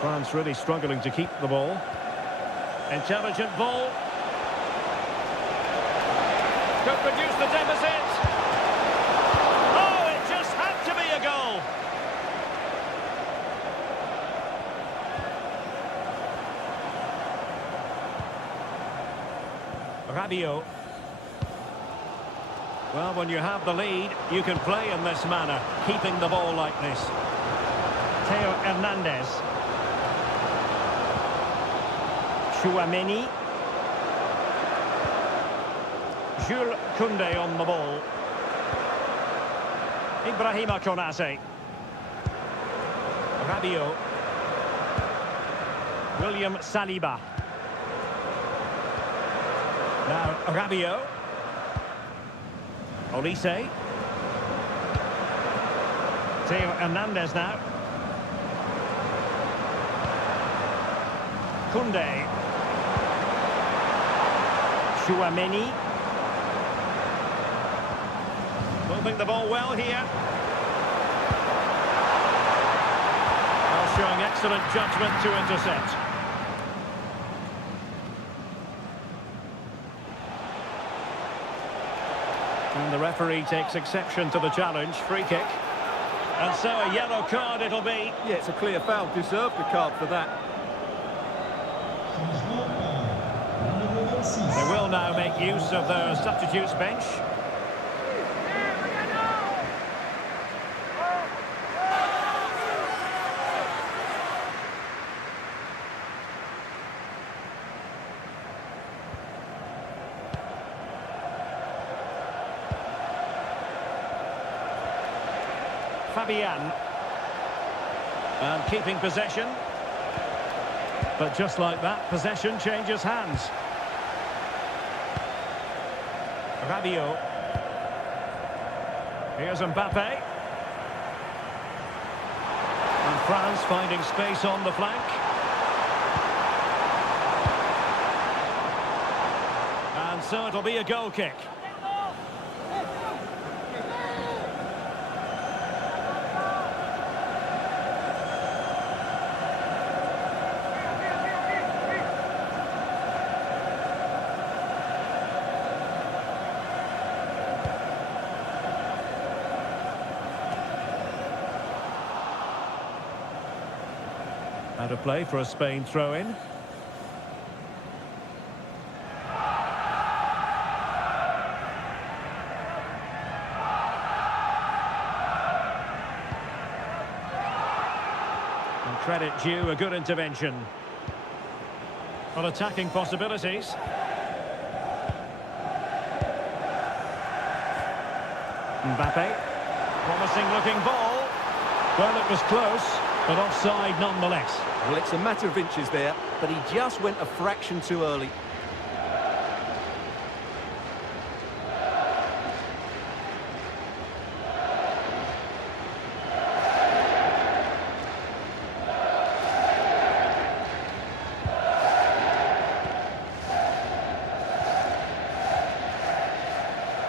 France really struggling to keep the ball. Intelligent ball. Could produce the deficit. Oh, it just had to be a goal. Rabiot. Well, when you have the lead, you can play in this manner, keeping the ball like this. Theo Hernandez. Tchouameni. Jules Koundé on the ball. Ibrahima Konate. Rabiot. William Saliba. Now Rabiot. Olise. Theo Hernandez now. Koundé. Tchouameni. Moving the ball well here. Well, showing excellent judgment to intercept. And the referee takes exception to the challenge. Free kick. And so a yellow card it'll be. Yeah, it's a clear foul. Deserved the card for that. They will now make use of their substitutes bench. Fabian. And keeping possession. But just like that, possession changes hands. Rabiot. Here's Mbappe. And France finding space on the flank. And so it'll be a goal kick. Out of play for a Spain throw-in. And credit due, a good intervention. On attacking possibilities. Mbappe. Promising looking ball. Well, it was close, but offside nonetheless. Well, it's a matter of inches there, but he just went a fraction too early.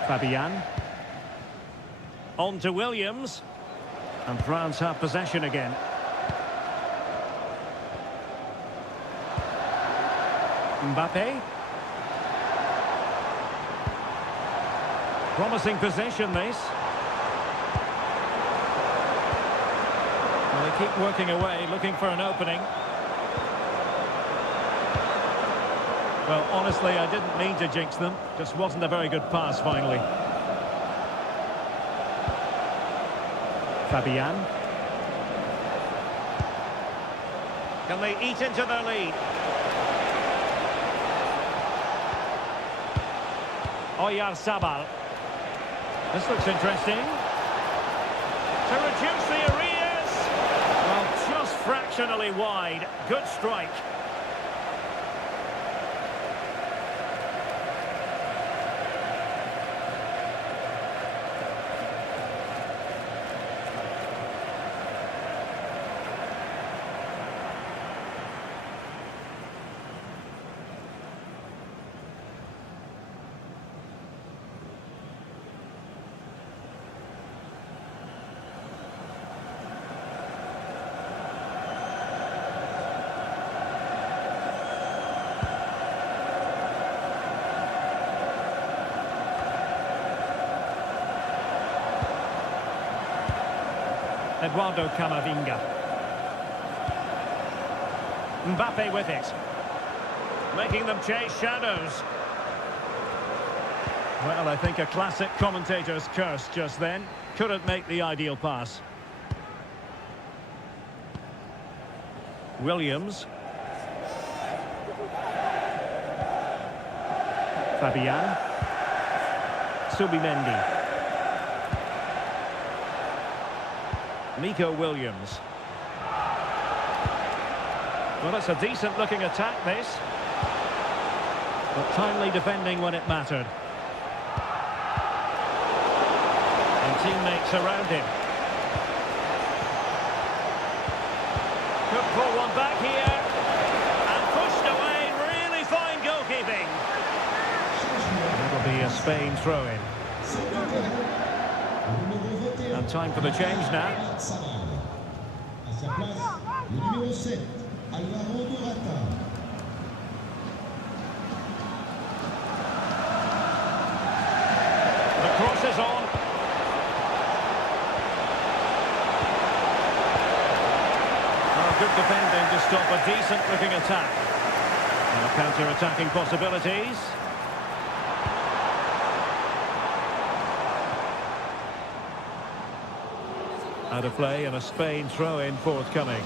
Fabian. On to Williams. And France have possession again. Mbappe. Promising possession, this. Keep working away, looking for an opening. Well, honestly, I didn't mean to jinx them. Just wasn't a very good pass, finally. Fabian. Can they eat into their lead? Oyarzabal. This looks interesting. To reduce the arrears. Well, just fractionally wide. Good strike. Eduardo Camavinga. Mbappe with it. Making them chase shadows. Well, I think a classic commentator's curse just then. Couldn't make the ideal pass. Williams. Fabian. Subimendi. Nico Williams. Well, it's a decent-looking attack, this. But timely defending when it mattered. And teammates around him. Could pull one back here. And pushed away. Really fine goalkeeping. That'll be a Spain throw-in. And time for the change now. The cross is on. Oh, good defending to stop a decent-looking attack. Now counter-attacking possibilities. Out of play and a Spain throw-in forthcoming.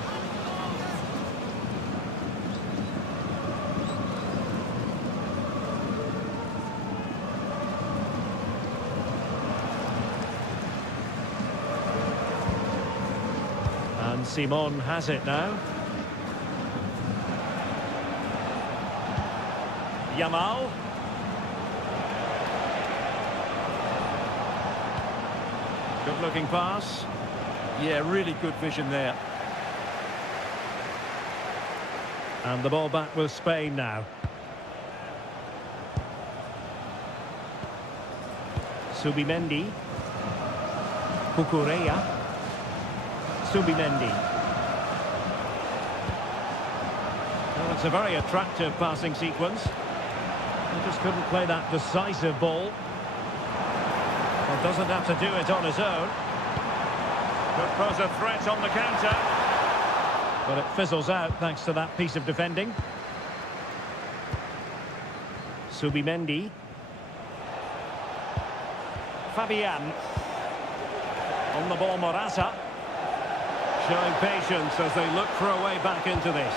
And Simon has it now. Yamal. Good-looking pass. Yeah, really good vision there. And the ball back with Spain now. Subimendi. Cucurella. Subimendi. Well, it's a very attractive passing sequence. He just couldn't play that decisive ball. Well, doesn't have to do it on his own. Could pose a threat on the counter. But it fizzles out thanks to that piece of defending. Subimendi. Fabian. On the ball, Morata. Showing patience as they look for a way back into this.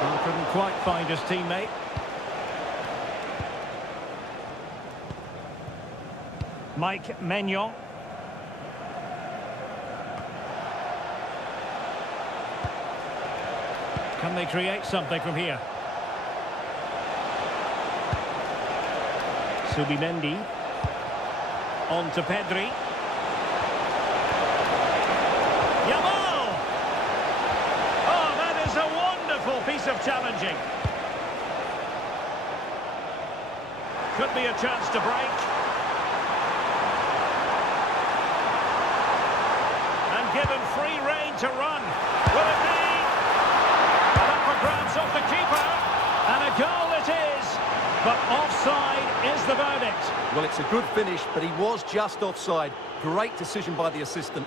Well, couldn't quite find his teammate. Mike Maignan. Can they create something from here? Subimendi. On to Pedri. Yamal! Oh, that is a wonderful piece of challenging. Could be a chance to break. And given free rein to run. Will it be? Up for grabs off the keeper. And a goal it is. But offside is the verdict. Well, it's a good finish, but he was just offside. Great decision by the assistant.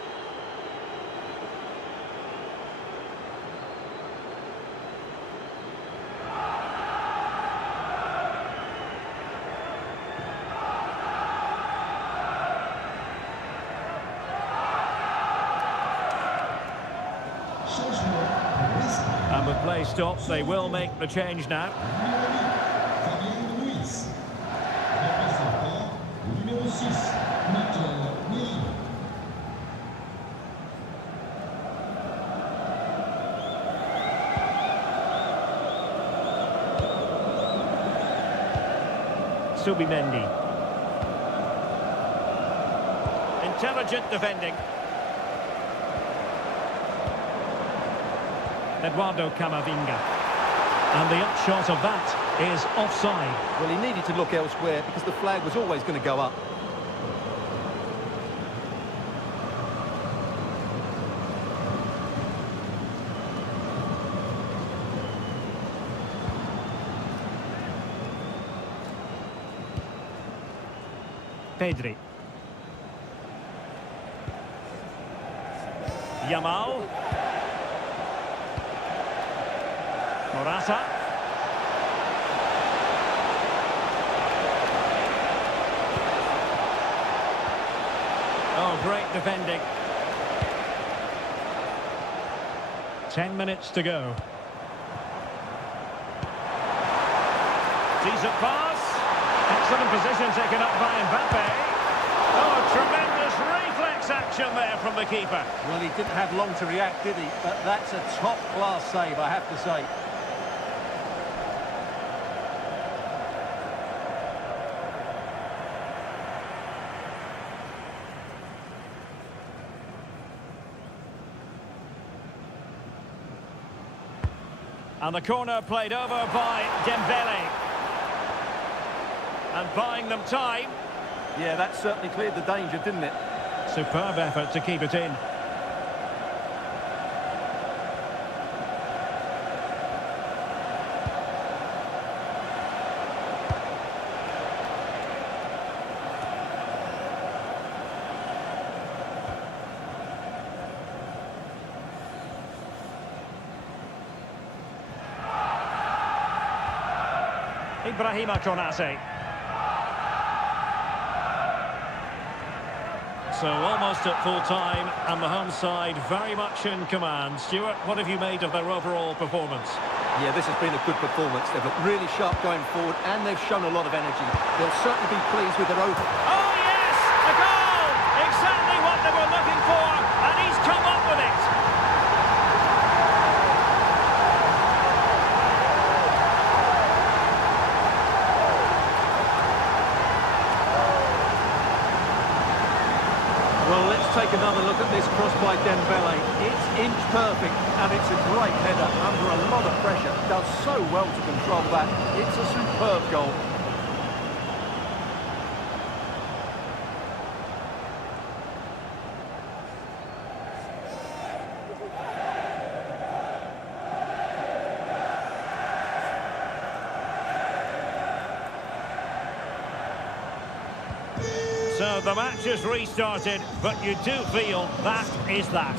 And with play stopped, they will make the change now. Subimendi. Intelligent defending. Eduardo Camavinga. And the upshot of that is offside. Well, he needed to look elsewhere because the flag was always going to go up. Pedri. Yamal. Morata. Oh, great defending. 10 minutes to go. Decent pass. Excellent position taken up by Mbappe. Oh, tremendous reflex action there from the keeper. Well, he didn't have long to react, did he? But that's a top-class save, I have to say. And the corner played over by Dembele. And buying them time. Yeah, that certainly cleared the danger, didn't it? Superb effort to keep it in. Ibrahima Konate. So almost at full time, and the home side very much in command. Stuart, what have you made of their overall performance? Yeah, this has been a good performance. They've looked really sharp going forward, and they've shown a lot of energy. They'll certainly be pleased with their over. Oh yes, a goal! Exactly what they were looking for, and he's come up with it. Well, let's take another look at this cross by Dembele. It's inch perfect, and it's a great header under a lot of pressure. Does so well to control that. It's a superb goal. So the match is restarted, but you do feel that is that.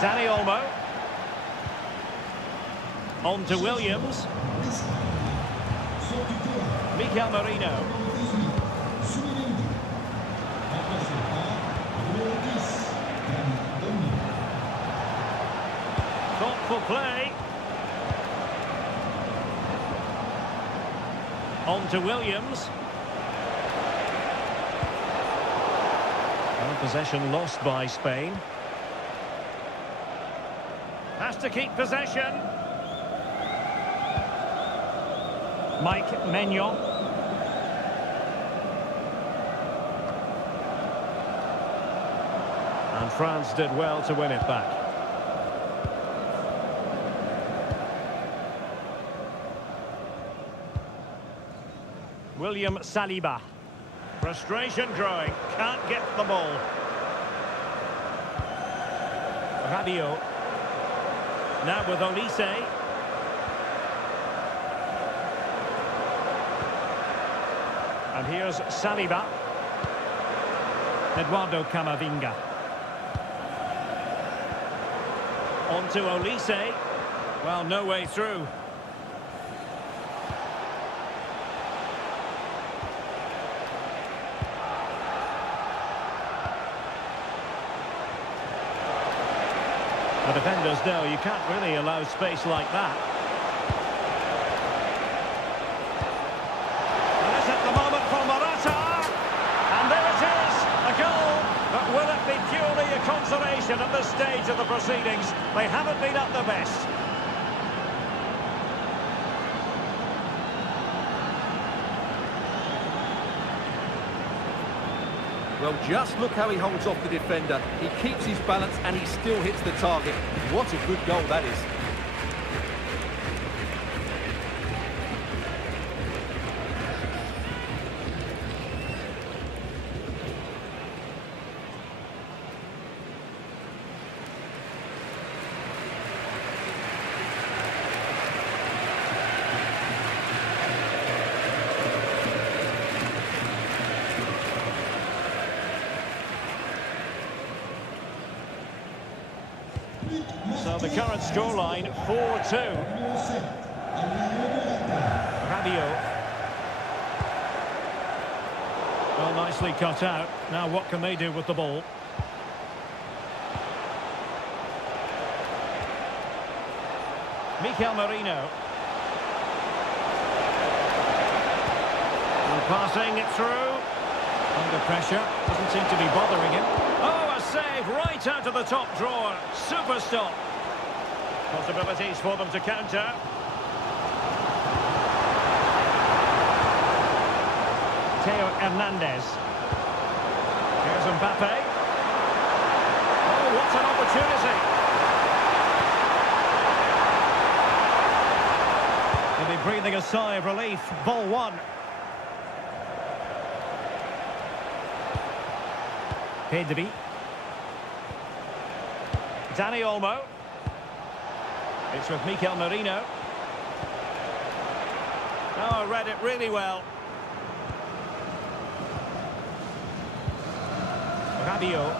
Dani Olmo. On to Williams. Mikel Merino. Thoughtful play. On to Williams. Well, possession lost by Spain. Has to keep possession. Mike Maignan. And France did well to win it back. William Saliba. Frustration growing. Can't get the ball. Rabiot. Now with Olise. And here's Saliba. Eduardo Camavinga. On to Olise. Well, no way through. The defenders know you can't really allow space like that. And it's at the moment for Morata. And there it is, a goal. But will it be purely a consolation at this stage of the proceedings? They haven't been at their best. Well, just look how he holds off the defender. He keeps his balance and he still hits the target. What a good goal that is. So the current scoreline, 4-2. Rabiot. Well, nicely cut out. Now what can they do with the ball? Mikel Merino. And passing it through. Under pressure. Doesn't seem to be bothering him. Oh, a save right out of the top drawer. Super stop. Possibilities for them to counter. Theo Hernandez. Here's Mbappe. Oh, what an opportunity. They'll be breathing a sigh of relief. Ball one. Pedri. Dani Olmo. It's with Mikel Merino. Oh, read it really well. Rabiot.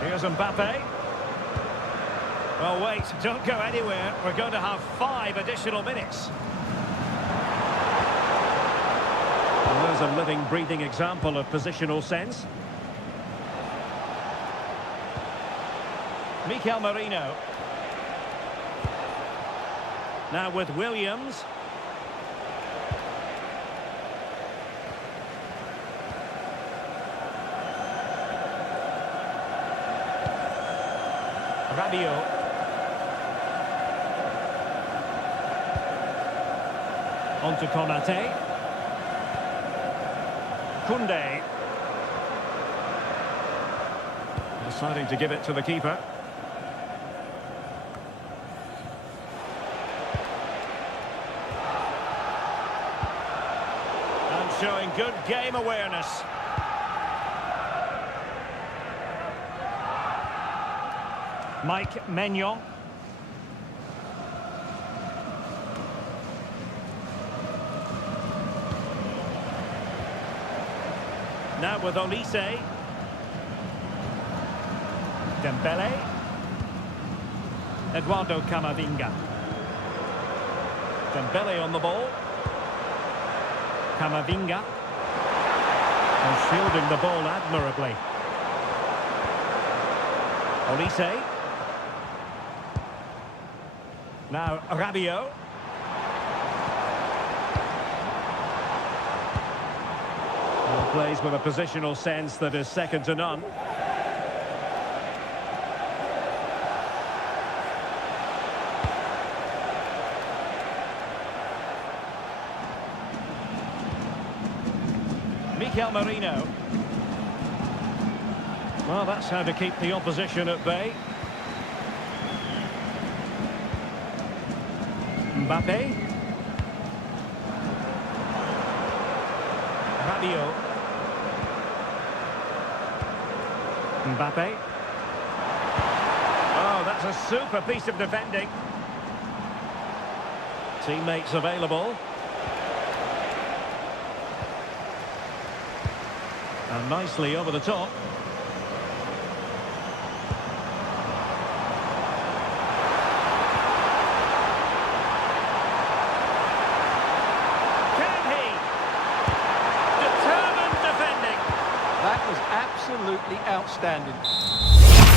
Here's Mbappe. Well, wait, don't go anywhere. We're going to have 5 additional minutes. And there's a living, breathing example of positional sense. Mikel Merino. Now with Williams. Rabiot. On to Konate. Koundé. Deciding to give it to the keeper. Showing good game awareness. Mike Maignan. Now with Olise. Dembele. Eduardo Camavinga. Dembele on the ball. Camavinga. And shielding the ball admirably. Olise. Now Rabiot. Well, plays with a positional sense that is second to none. Mikel Merino. Well, that's how to keep the opposition at bay. Mbappe. Rabiot. Mbappe. Oh, that's a super piece of defending. Teammates available. And nicely over the top. Can he? Determined defending. That was absolutely outstanding.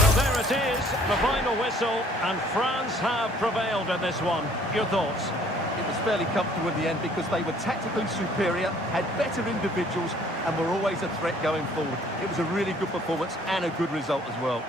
Well, there it is, the final whistle, and France have prevailed in this one. Your thoughts? It was fairly comfortable in the end because they were tactically superior, had better individuals, and were always a threat going forward. It was a really good performance and a good result as well.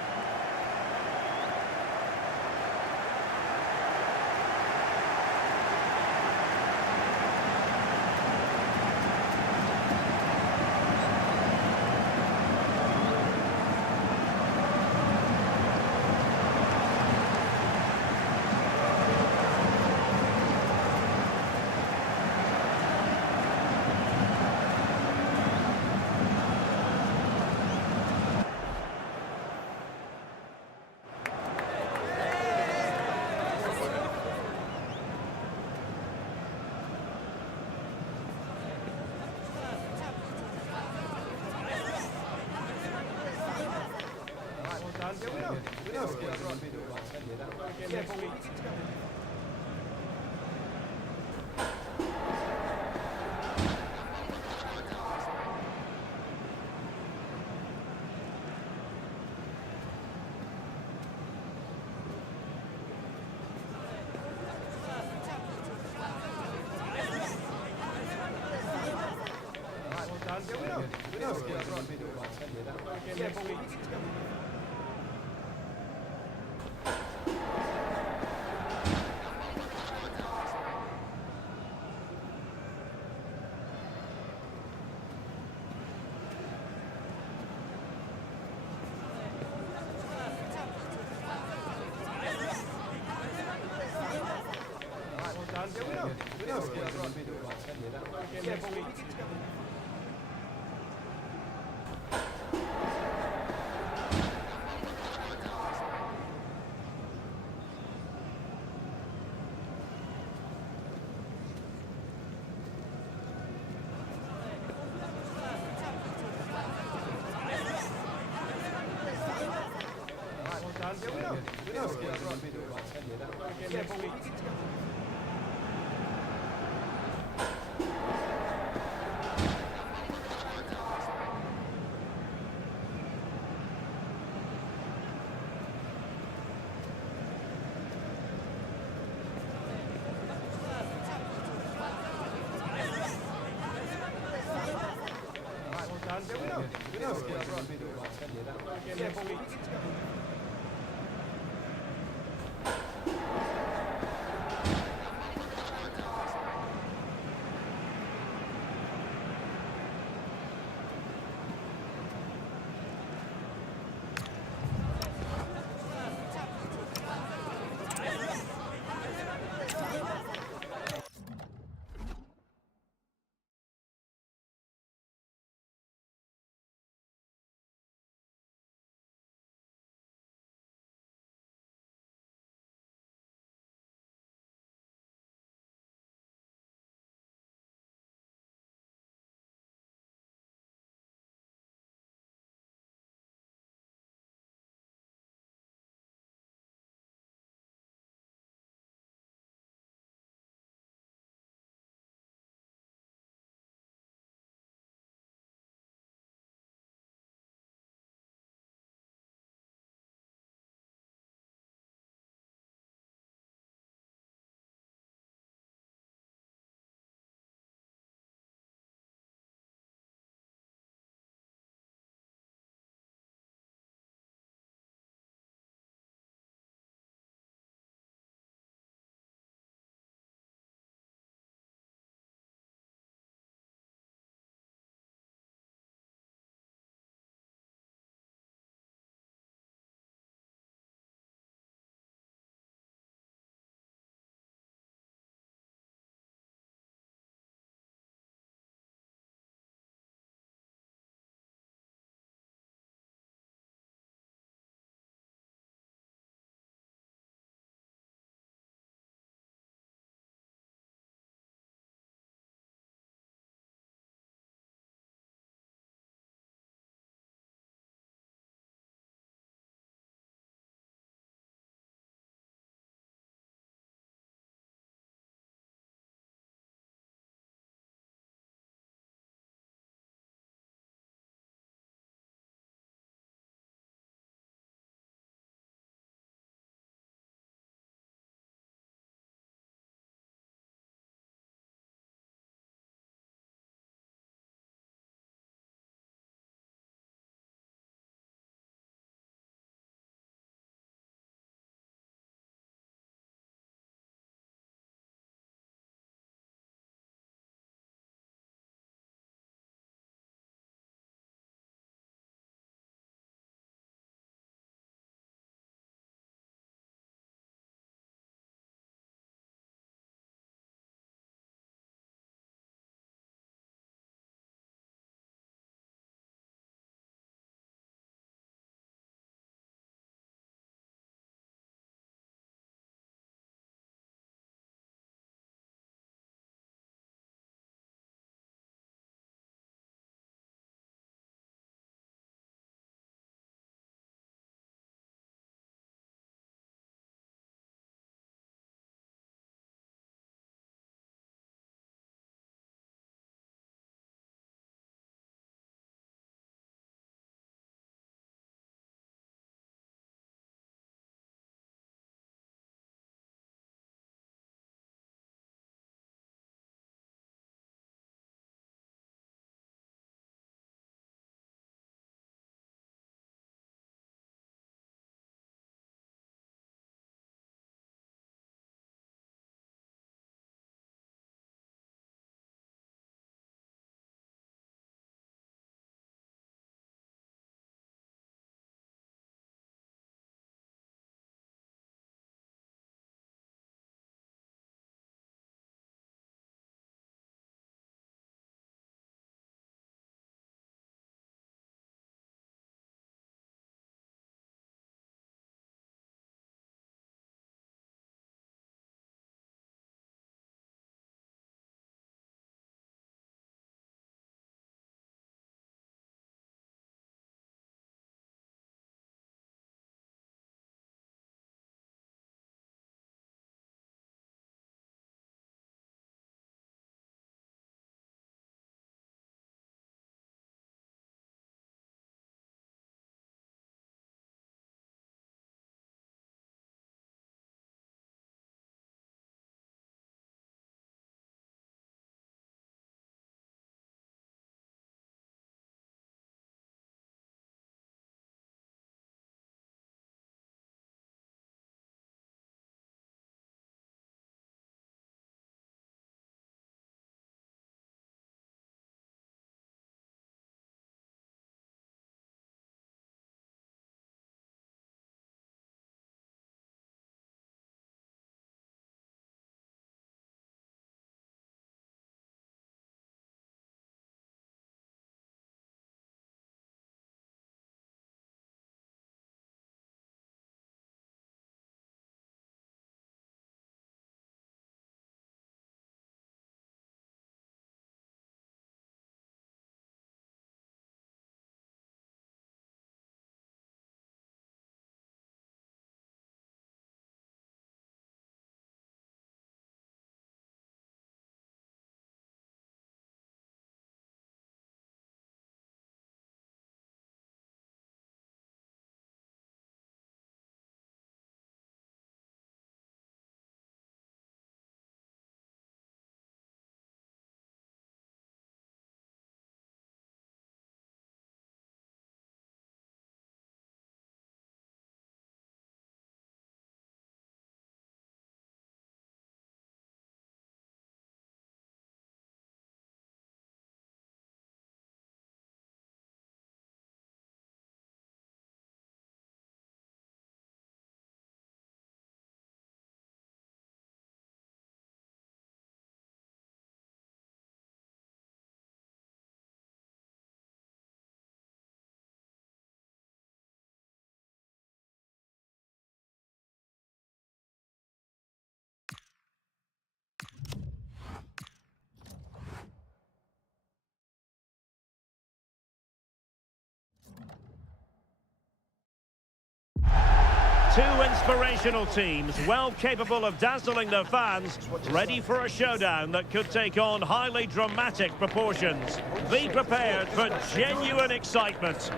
Two inspirational teams, well capable of dazzling their fans, ready for a showdown that could take on highly dramatic proportions. Be prepared for genuine excitement.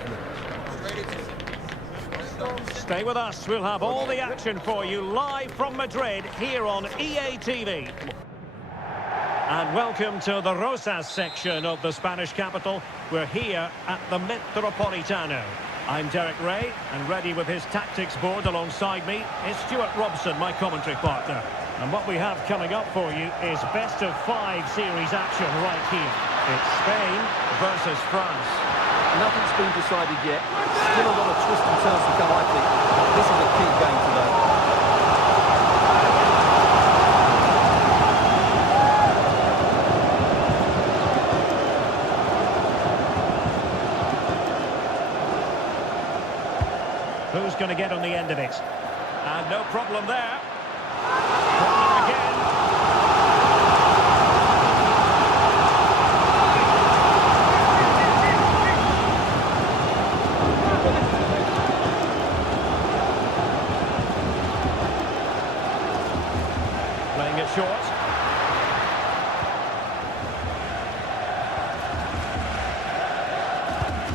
Stay with us, we'll have all the action for you live from Madrid here on EA TV. And welcome to the Rosas section of the Spanish capital. We're here at the Metropolitano. I'm Derek Ray, and ready with his tactics board alongside me is Stuart Robson, my commentary partner. And what we have coming up for you is best-of-5 series action right here. It's Spain versus France. Nothing's been decided yet. Still a lot of twists and turns to come, I think. But this is a key game today. Who's going to get on the end of it? And no problem there. Problem again. Playing it short.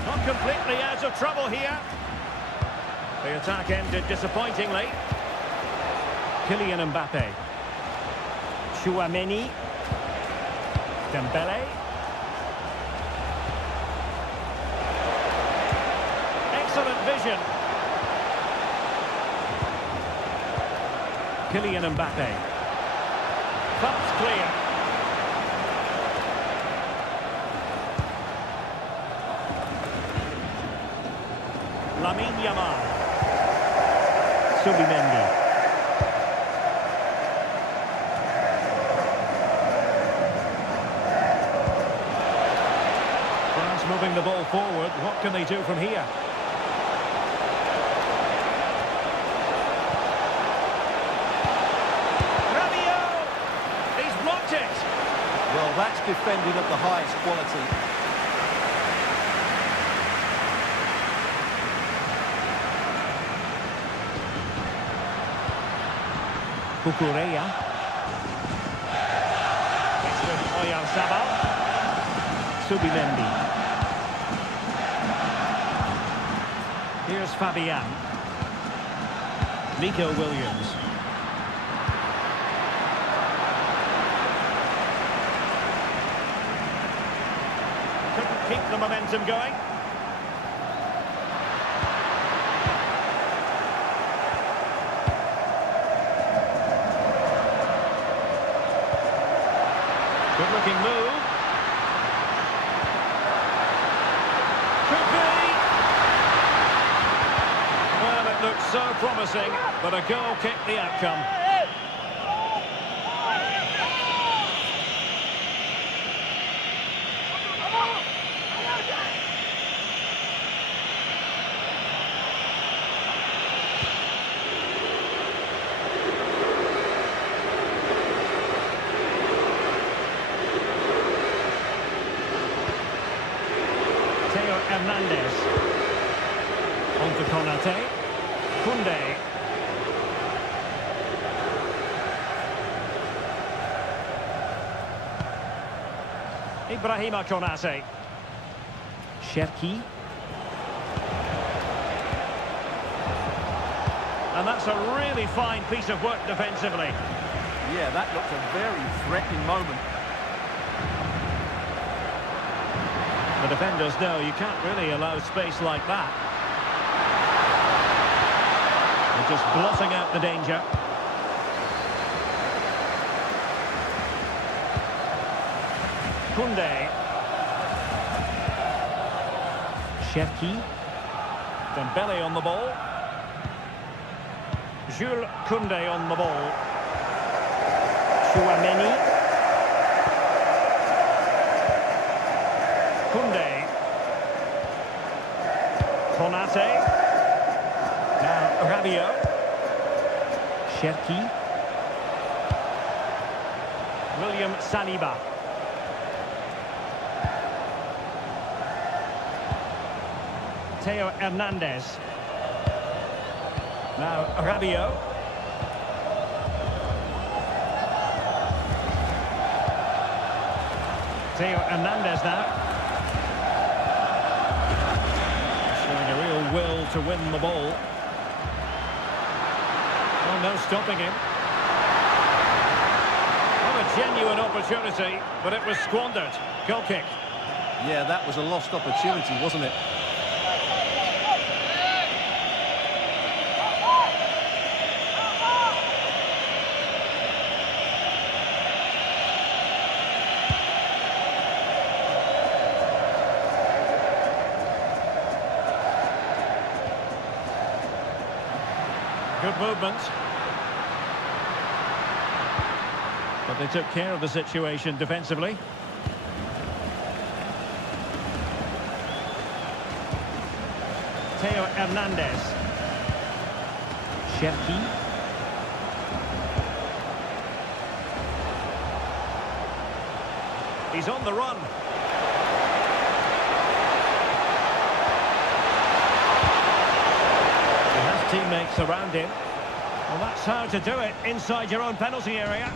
Not completely out of trouble here. The attack ended disappointingly. Kylian Mbappe. Tchouaméni. Dembele. Excellent vision. Kylian Mbappe. Thumped clear. Lamine Yamal. Subimendi. France moving the ball forward. What can they do from here? Rabiot! He's blocked it! Well, that's defended at the highest quality. Cucurella. It's with Oyarzabal. Subimendi. Here's Fabian. Nico Williams. Couldn't keep the momentum going. Good-looking move. Could be. Well, it looked so promising, but a goal kicked the outcome. Hernandez. On to Konate. Koundé. Ibrahima Konate. Cherki. And that's a really fine piece of work defensively. Yeah, that looked a very threatening moment. The defenders know you can't really allow space like that. They're just blotting out the danger. Koundé. Cherki. Dembele on the ball. Jules Koundé on the ball. Tchouaméni. Koundé. Konate. Now Rabiot. Cherki. William Saliba. Theo Hernandez. Now, Rabiot. Theo Hernandez now. Showing a real will to win the ball. Oh, no stopping him. What a genuine opportunity, but it was squandered. Goal kick. Yeah, that was a lost opportunity, wasn't it? Good movement. But they took care of the situation defensively. Theo Hernandez. Cherki. He's on the run. He has teammates around him. Well, that's how to do it inside your own penalty area.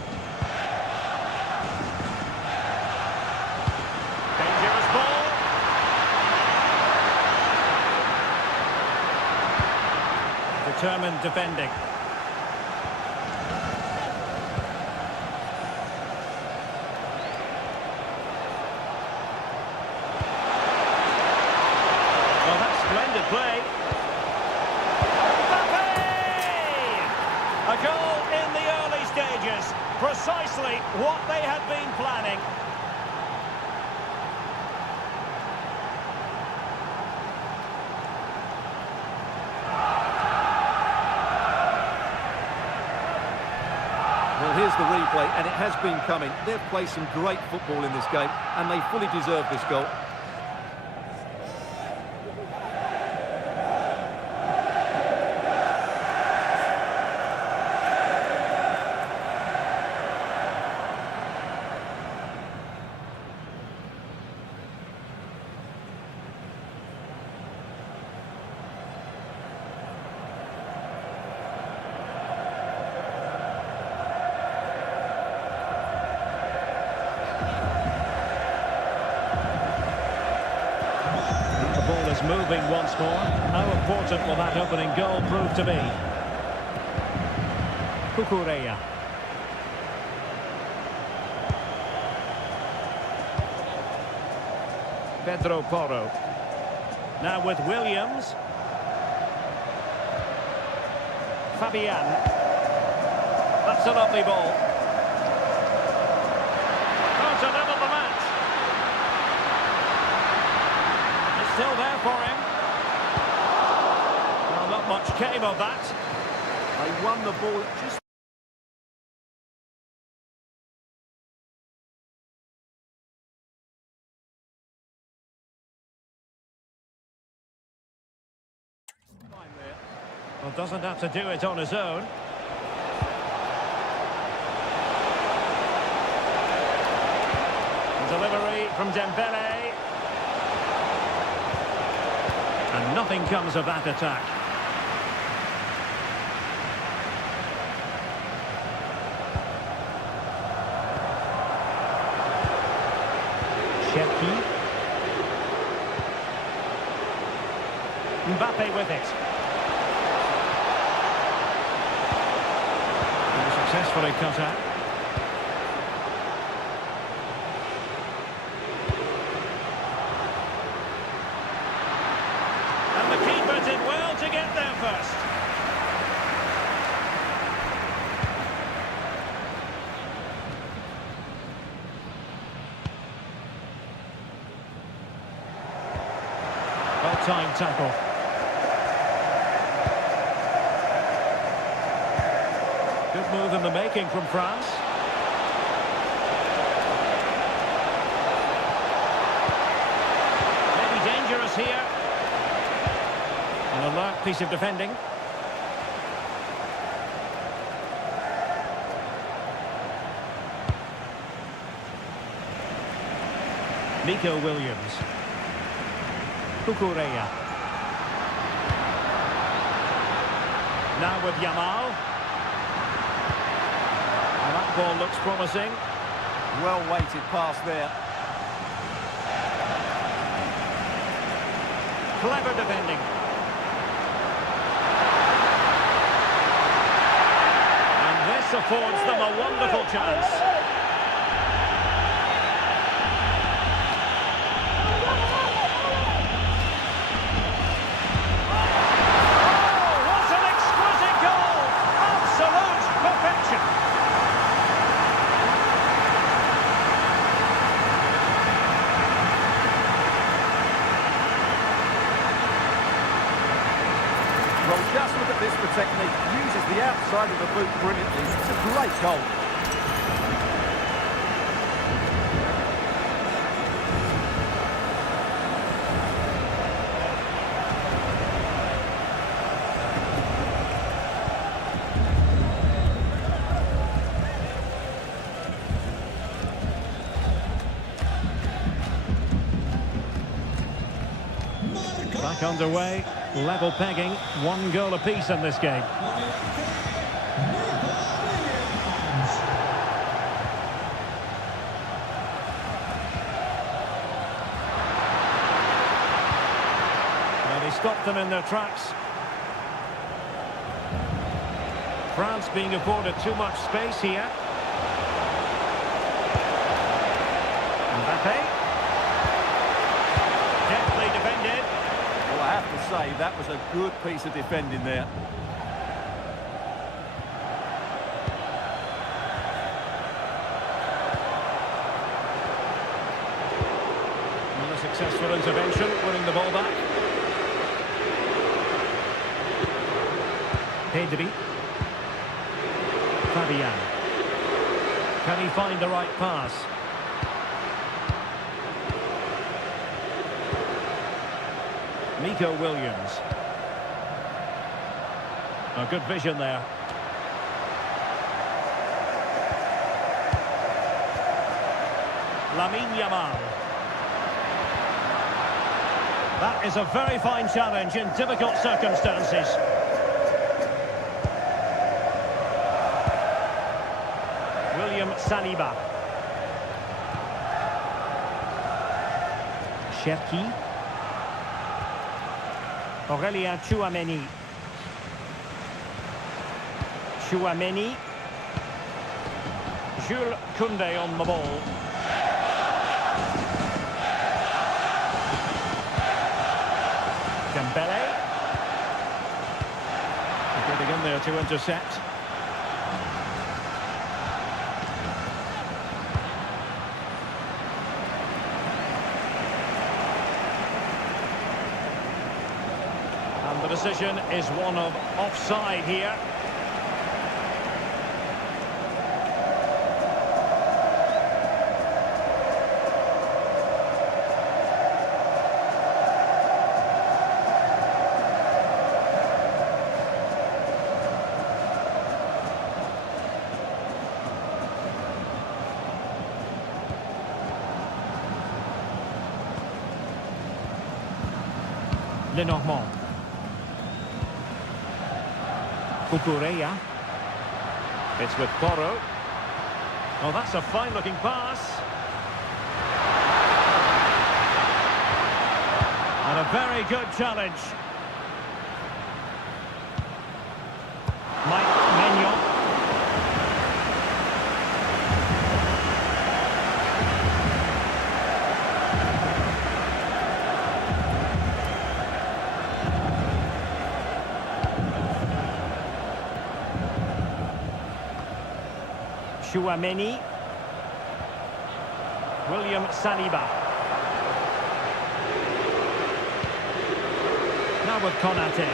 Dangerous ball. Determined defending. Well, that's splendid play. A goal in the early stages. Precisely what they had been planning. Well, here's the replay, and it has been coming. They've played some great football in this game, and they fully deserve this goal. Moving once more. How important will that opening goal prove to be? Cucurella. Pedro Porro. Now with Williams. Fabian. That's a lovely ball. Oh, to level the match. Still there for him. Well, not much came of that. They won the ball just... Well, doesn't have to do it on his own. Delivery from Dembele. And nothing comes of that attack. Cherki. Mbappe with it. And successfully cut out. Did well to get there first. Well-timed tackle. Good move in the making from France. Maybe dangerous here. An alert piece of defending. Nico Williams. Cucurella. Now with Yamal. And that ball looks promising. Well-weighted pass there. Clever defending. And this affords them a wonderful chance. Oh, what an exquisite goal! Absolute perfection. Well, just look at this for technique. Uses the outside of the boot brilliantly. It's a great goal. Back underway, level pegging, 1 goal apiece in this game. Well, he stopped them in their tracks. France being afforded too much space here. Mbappe. Deftly defended. Well, I have to say, that was a good piece of defending there. Another successful intervention, winning the ball back. Pedri. Fabian. Can he find the right pass? Nico Williams. A good vision there. Lamine Yamal. That is a very fine challenge in difficult circumstances. William Saliba. Cherki. Aurélien Tchouameni. Tchouameni. Jules Koundé on the ball. Dembele. Getting in there to intercept. And the decision is one of offside here. Lenormand. Cucurella. It's with Porro. Oh, that's a fine-looking pass. And a very good challenge. Mike Maignan. Tchouameni. William Saliba. Now with Konaté.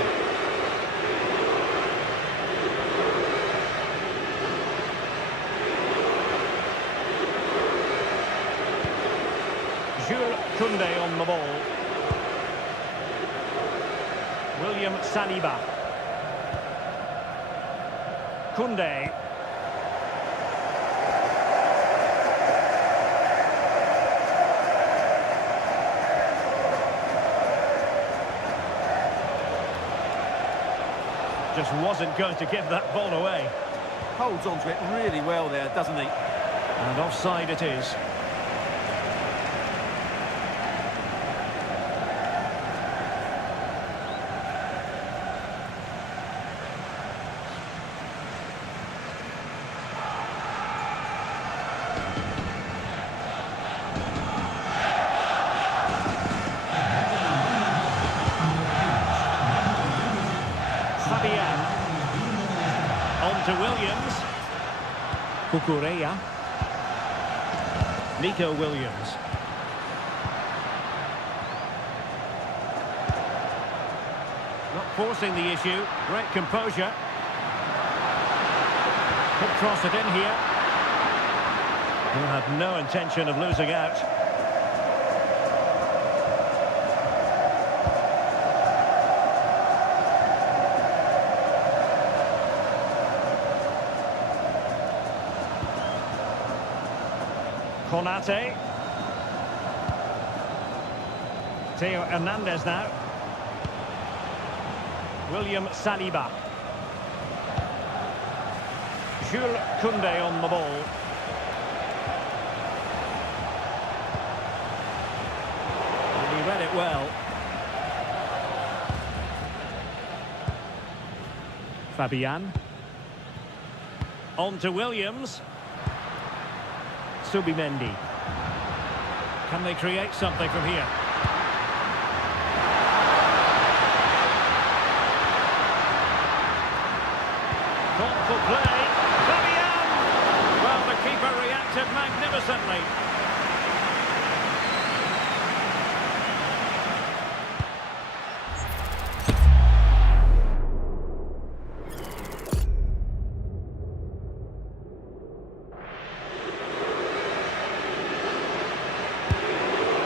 Jules Koundé on the ball. William Saliba. Koundé. Just wasn't going to give that ball away. Holds on to it really well there, doesn't he? And offside it is. On to Williams. Cucurella. Nico Williams. Not forcing the issue. Great composure. Could cross it in here. He'll have no intention of losing out. Konate. Theo Hernandez now. William Saliba. Jules Koundé on the ball. And he read it well. Fabian. On to Williams. Subimendi. Can they create something from here? Thoughtful play. Fabian! Well, the keeper reacted magnificently.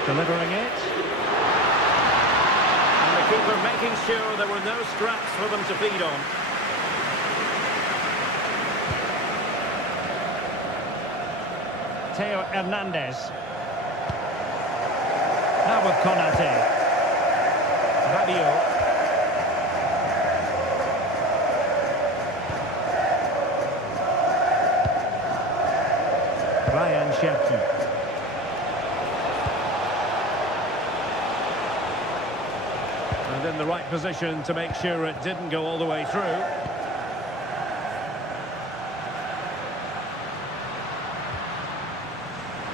Delivering it. And the keeper making sure there were no scraps for them to feed on. Theo Hernandez. Now with Konate. Rabiot. Ryan Cherki. And in the right position to make sure it didn't go all the way through.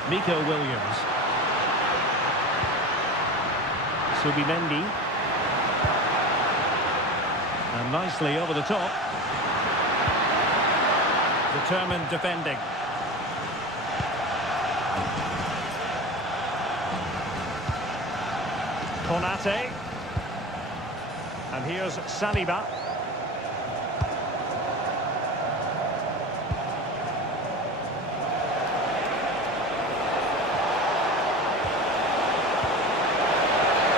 Nico Williams. Subimendi. And nicely over the top. Determined defending. Konate. And here's Saliba.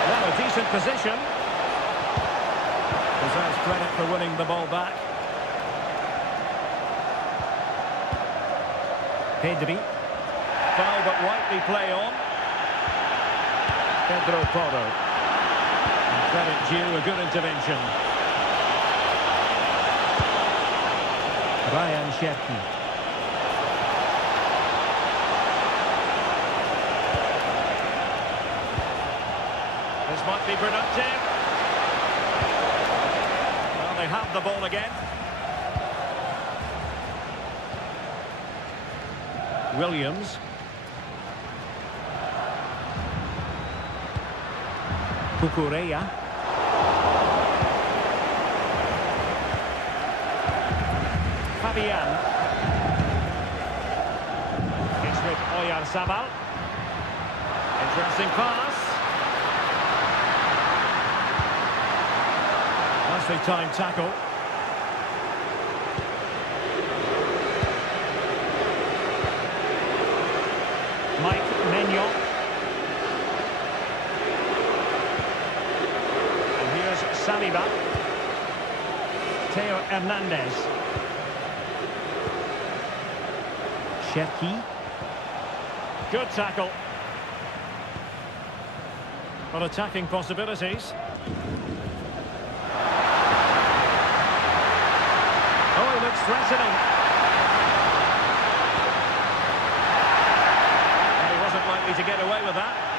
Now a decent position. Deserves credit for winning the ball back. Pedri. Foul but rightly play on. Pedro Porro. Credit due, a good intervention. Ryan Cherki. This might be productive. Well, they have the ball again. Williams. Cucurella. Fabian. It's with Oyarzabal. Interesting pass. Nicely timed tackle. Mike Maignan. And here's Saliba. Theo Hernandez. Cherki. Good tackle. But attacking possibilities. looks threatening. And he wasn't likely to get away with that.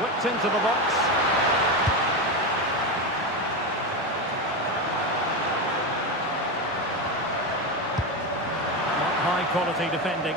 Whipped into the box. Not high quality defending.